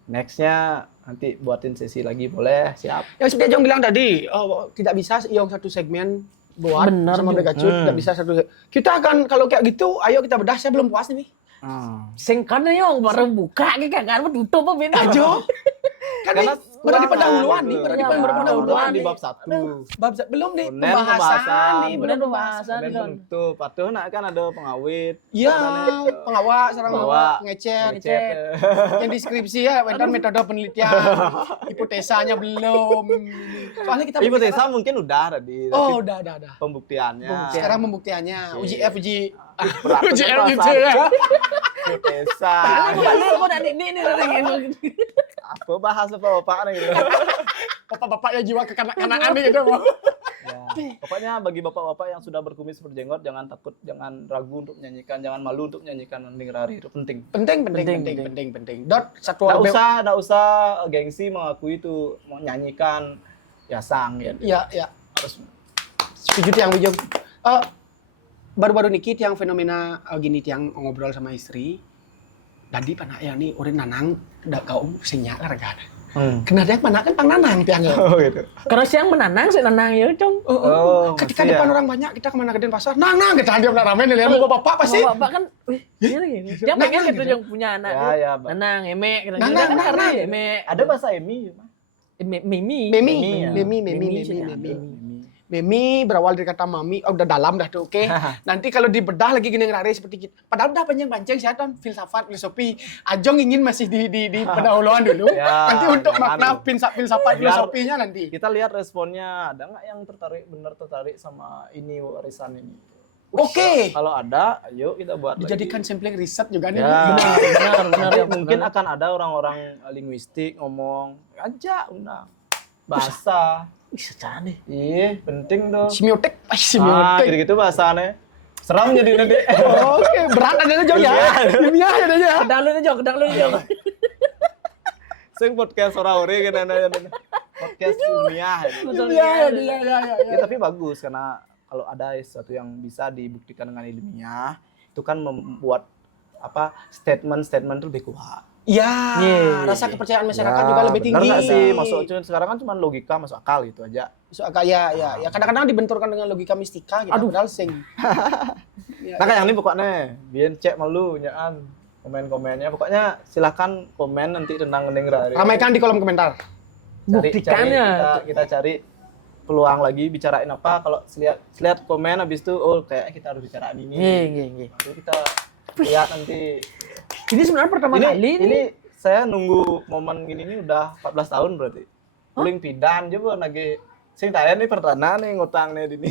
Nextnya nanti buatin sesi lagi boleh, siap. Yang seperti Ajong bilang tadi, tidak bisa yang satu segmen buat Benar, sama Jong. Begacut, tidak bisa satu. Kita akan kalau kayak gitu, ayo kita bedah. Saya belum puas nih. Sing kan yo baru buka ki kan tutup apa beda. Ajong. Kan ini baru di pendahuluan nih, baru di Iya, pendahuluan di nih. bab 1. Belum nih Kemudian pembahasan nih, Benar belum pembahasan Dan kan. penutup. Patuh nak kan ada pengawit. Iya, pengawak, sarang Pengawak, ngecek. ngecek. Yang deskripsi ya, dan metode penelitian, hipotesanya belum. Soalnya kita Hipotesa mungkin udah tadi. tapi Oh, udah. Pembuktiannya. Sekarang pembuktiannya, uji F, uji Berat uji F kan gitu ya. Hipotesa. Balik kok dak ini Apa bahas apa bapak nih gitu. Bapak-bapak yang jiwa kekanak-kanakan nih gitu. Ya, pokoknya bagi bapak-bapak yang sudah berkumis berjenggot jangan takut, jangan ragu untuk menyanyikan, jangan malu untuk menyanyikan Nanding Rari, itu penting. Penting. Dot satu Nggak usah gengsi mengakui itu mau nyanyikan ya sang ya. Ya. Harus Setuju tiang Wijong. Baru-baru niki tiang fenomena gini tiang ngobrol sama istri. Tadi panak ya nih orang nanang udah kau sinyal harga. Kena dia panak kan pang nanang tiang. Oh gitu. Karena siang menanang, saya nanang ya, Cong. Ketika masih depan ya? orang banyak kita kemana ke pasar. Nang kita dia benar rame nih lihat bapak pasti. Bapak kan, wih, dia lagi. Dia pengen gitu yang punya anak. Ya, ya, Pak. Nanang, emek, gitu. Nanang, Kan hari nanang. emek. Ada bahasa Emi. Mimi. Memi berawal dari kata mami, udah dalam dah tuh, oke. Nanti kalau dibedah lagi gini ngerari seperti kita. Padahal udah panjang-panjang sih kan filsafat, filosofi. Ajong ingin masih di pendahuluan dulu. Ya, Nanti untuk jangan. makna filsafat Biar- filosofinya nanti. Kita lihat responnya, ada nggak yang tertarik sama ini warisan ini? Oke. Kalau ada, ayo kita buat Dijadikan lagi. sampling riset juga nih. Ya, Benar. nanti mungkin akan ada orang-orang linguistik ngomong, aja undang bahasa. Ih, secara nih. Ih, penting tuh. Semiotik, Ah, semiotik. gitu-gitu bahasanya. Seram jadi nanti. Oke, berat adanya Jong ya. Ilmiah adanya. Kedang lu nih, Jong. Sing podcast ora-ore kan ada podcast ilmiah. Gitu. Ya. Ya, tapi bagus karena kalau ada sesuatu yang bisa dibuktikan dengan ilmiah, itu kan membuat statement itu lebih kuat. Iya, Iya. rasa kepercayaan masyarakat Ya, juga lebih benar tinggi. nggak sih? Sekarang kan cuma logika, masuk akal gitu aja. So, ya. Kadang-kadang dibenturkan dengan logika mistika gitu. Padahal sing. Nah kayak yang ini pokoknya, biar cek malu nyaan komen-komennya. Pokoknya silakan komen nanti tentang Ngending Rari. Ramaikan di kolom komentar. Buktikannya. Kita cari peluang lagi bicarain apa. Kalau lihat komen habis itu, oh kayak kita harus bicarain ini. Nggih. Jadi kita lihat nanti. Ini sebenarnya pertama kali Ini saya nunggu momen gini ini udah 14 tahun berarti. Paling pidan juga lagi. Sing tanya nih pertama nih ngutang nih ini.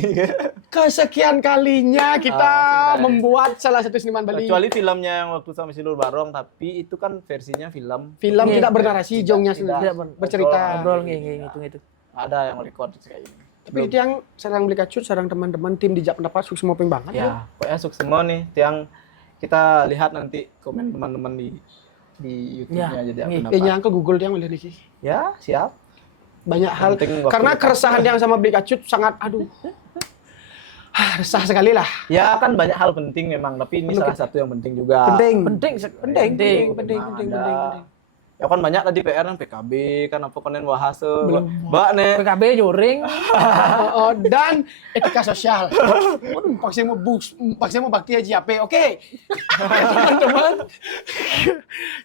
Kesekian kalinya kita sing membuat salah satu seniman Bali. Kecuali filmnya yang waktu sama Silur Barong, tapi itu kan versinya film. Film Iya. tidak bernarasi, jongnya Tidak bercerita. ngobrol ngitung itu. Ada yang record kayak gini. Tapi itu yang sarang beli kacut, sarang teman-teman tim dijak pendapat sukses moping banget. Ya, pokoknya sukses semua nih. Yang kita lihat nanti komen teman-teman di YouTube-nya jadi iya. pendapat. Nyangka Google dia ngelihat nih. Ya, siap. Banyak hal Penting waktu karena dekat. keresahan yang sama beli kacut sangat resah sekali lah. Ya kan banyak hal penting memang, tapi ini salah satu yang penting juga. Penting. Ya kan banyak tadi PR kan PKB kan apa konen bahas Mbak nih. PKB joring. Dan etika sosial. Paksa mau bakti aja AP. Oke. Teman-teman.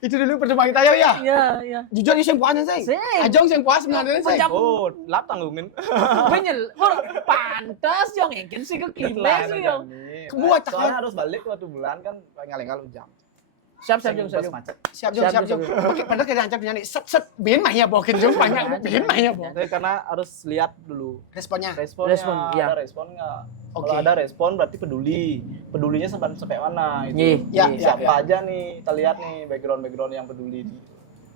Itu dulu pertemuan kita ya. Iya. Jujur ini yang puasnya sih. Sing. Ajong yang puas sebenarnya sih. Oh, lap tanggungin. Benyel. Pantas yang ingin sih ke kilas yang. Kebuat tak Soalnya harus balik waktu bulan kan ngaling-ngaling jam. Siap. Bus macet. Siap Jong. Oke, padahal kita ancam nyanyi set bin mah ya bokin Jong banyak bin mah ya bo. Tapi karena harus lihat dulu Responnya. responnya, Respon, ya. ada respon nggak? Oke. Kalau ada respon berarti peduli. Pedulinya sampai mana itu? Iya, Siapa aja nih? Kita lihat nih background yang peduli.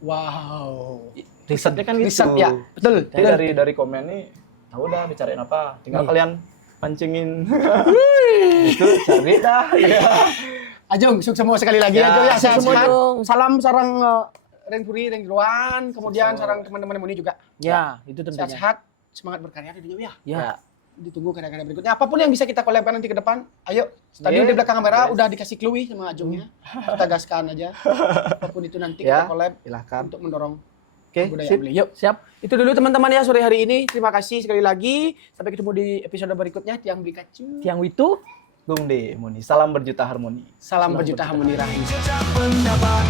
Wow. Risetnya kan gitu. Riset ya. Betul. Jadi dari komen nih, tahu dah bicarain apa. Tinggal kalian pancingin. Itu cari dah. Ajong, sukses semua sekali lagi Ya, Ajong ya. sukses semua, Sehat-sehat. Jong. Salam sarang Rengpuri, Rengruan, kemudian sarang teman-teman Muni juga. Ya, itu tentunya. Sehat-sehat, semangat berkarya di dunia ya. Ya. Ditunggu karya-karya berikutnya. Apapun yang bisa kita collabkan nanti ke depan, ayo. Tadi Yes. di belakang kamera udah dikasih clue sama Ajongnya. Kita gaskan aja. Apapun itu nanti kita Ya, collab silahkan. untuk mendorong Oke, budaya sip. Bali. Yuk. Siap. Itu dulu teman-teman ya sore hari ini. Terima kasih sekali lagi. Sampai ketemu di episode berikutnya. Tiang Bikacu. Tiang Witu. Gum deh, Muni. Salam berjuta harmoni. Salam berjuta harmoni rahim. Jejak pendapat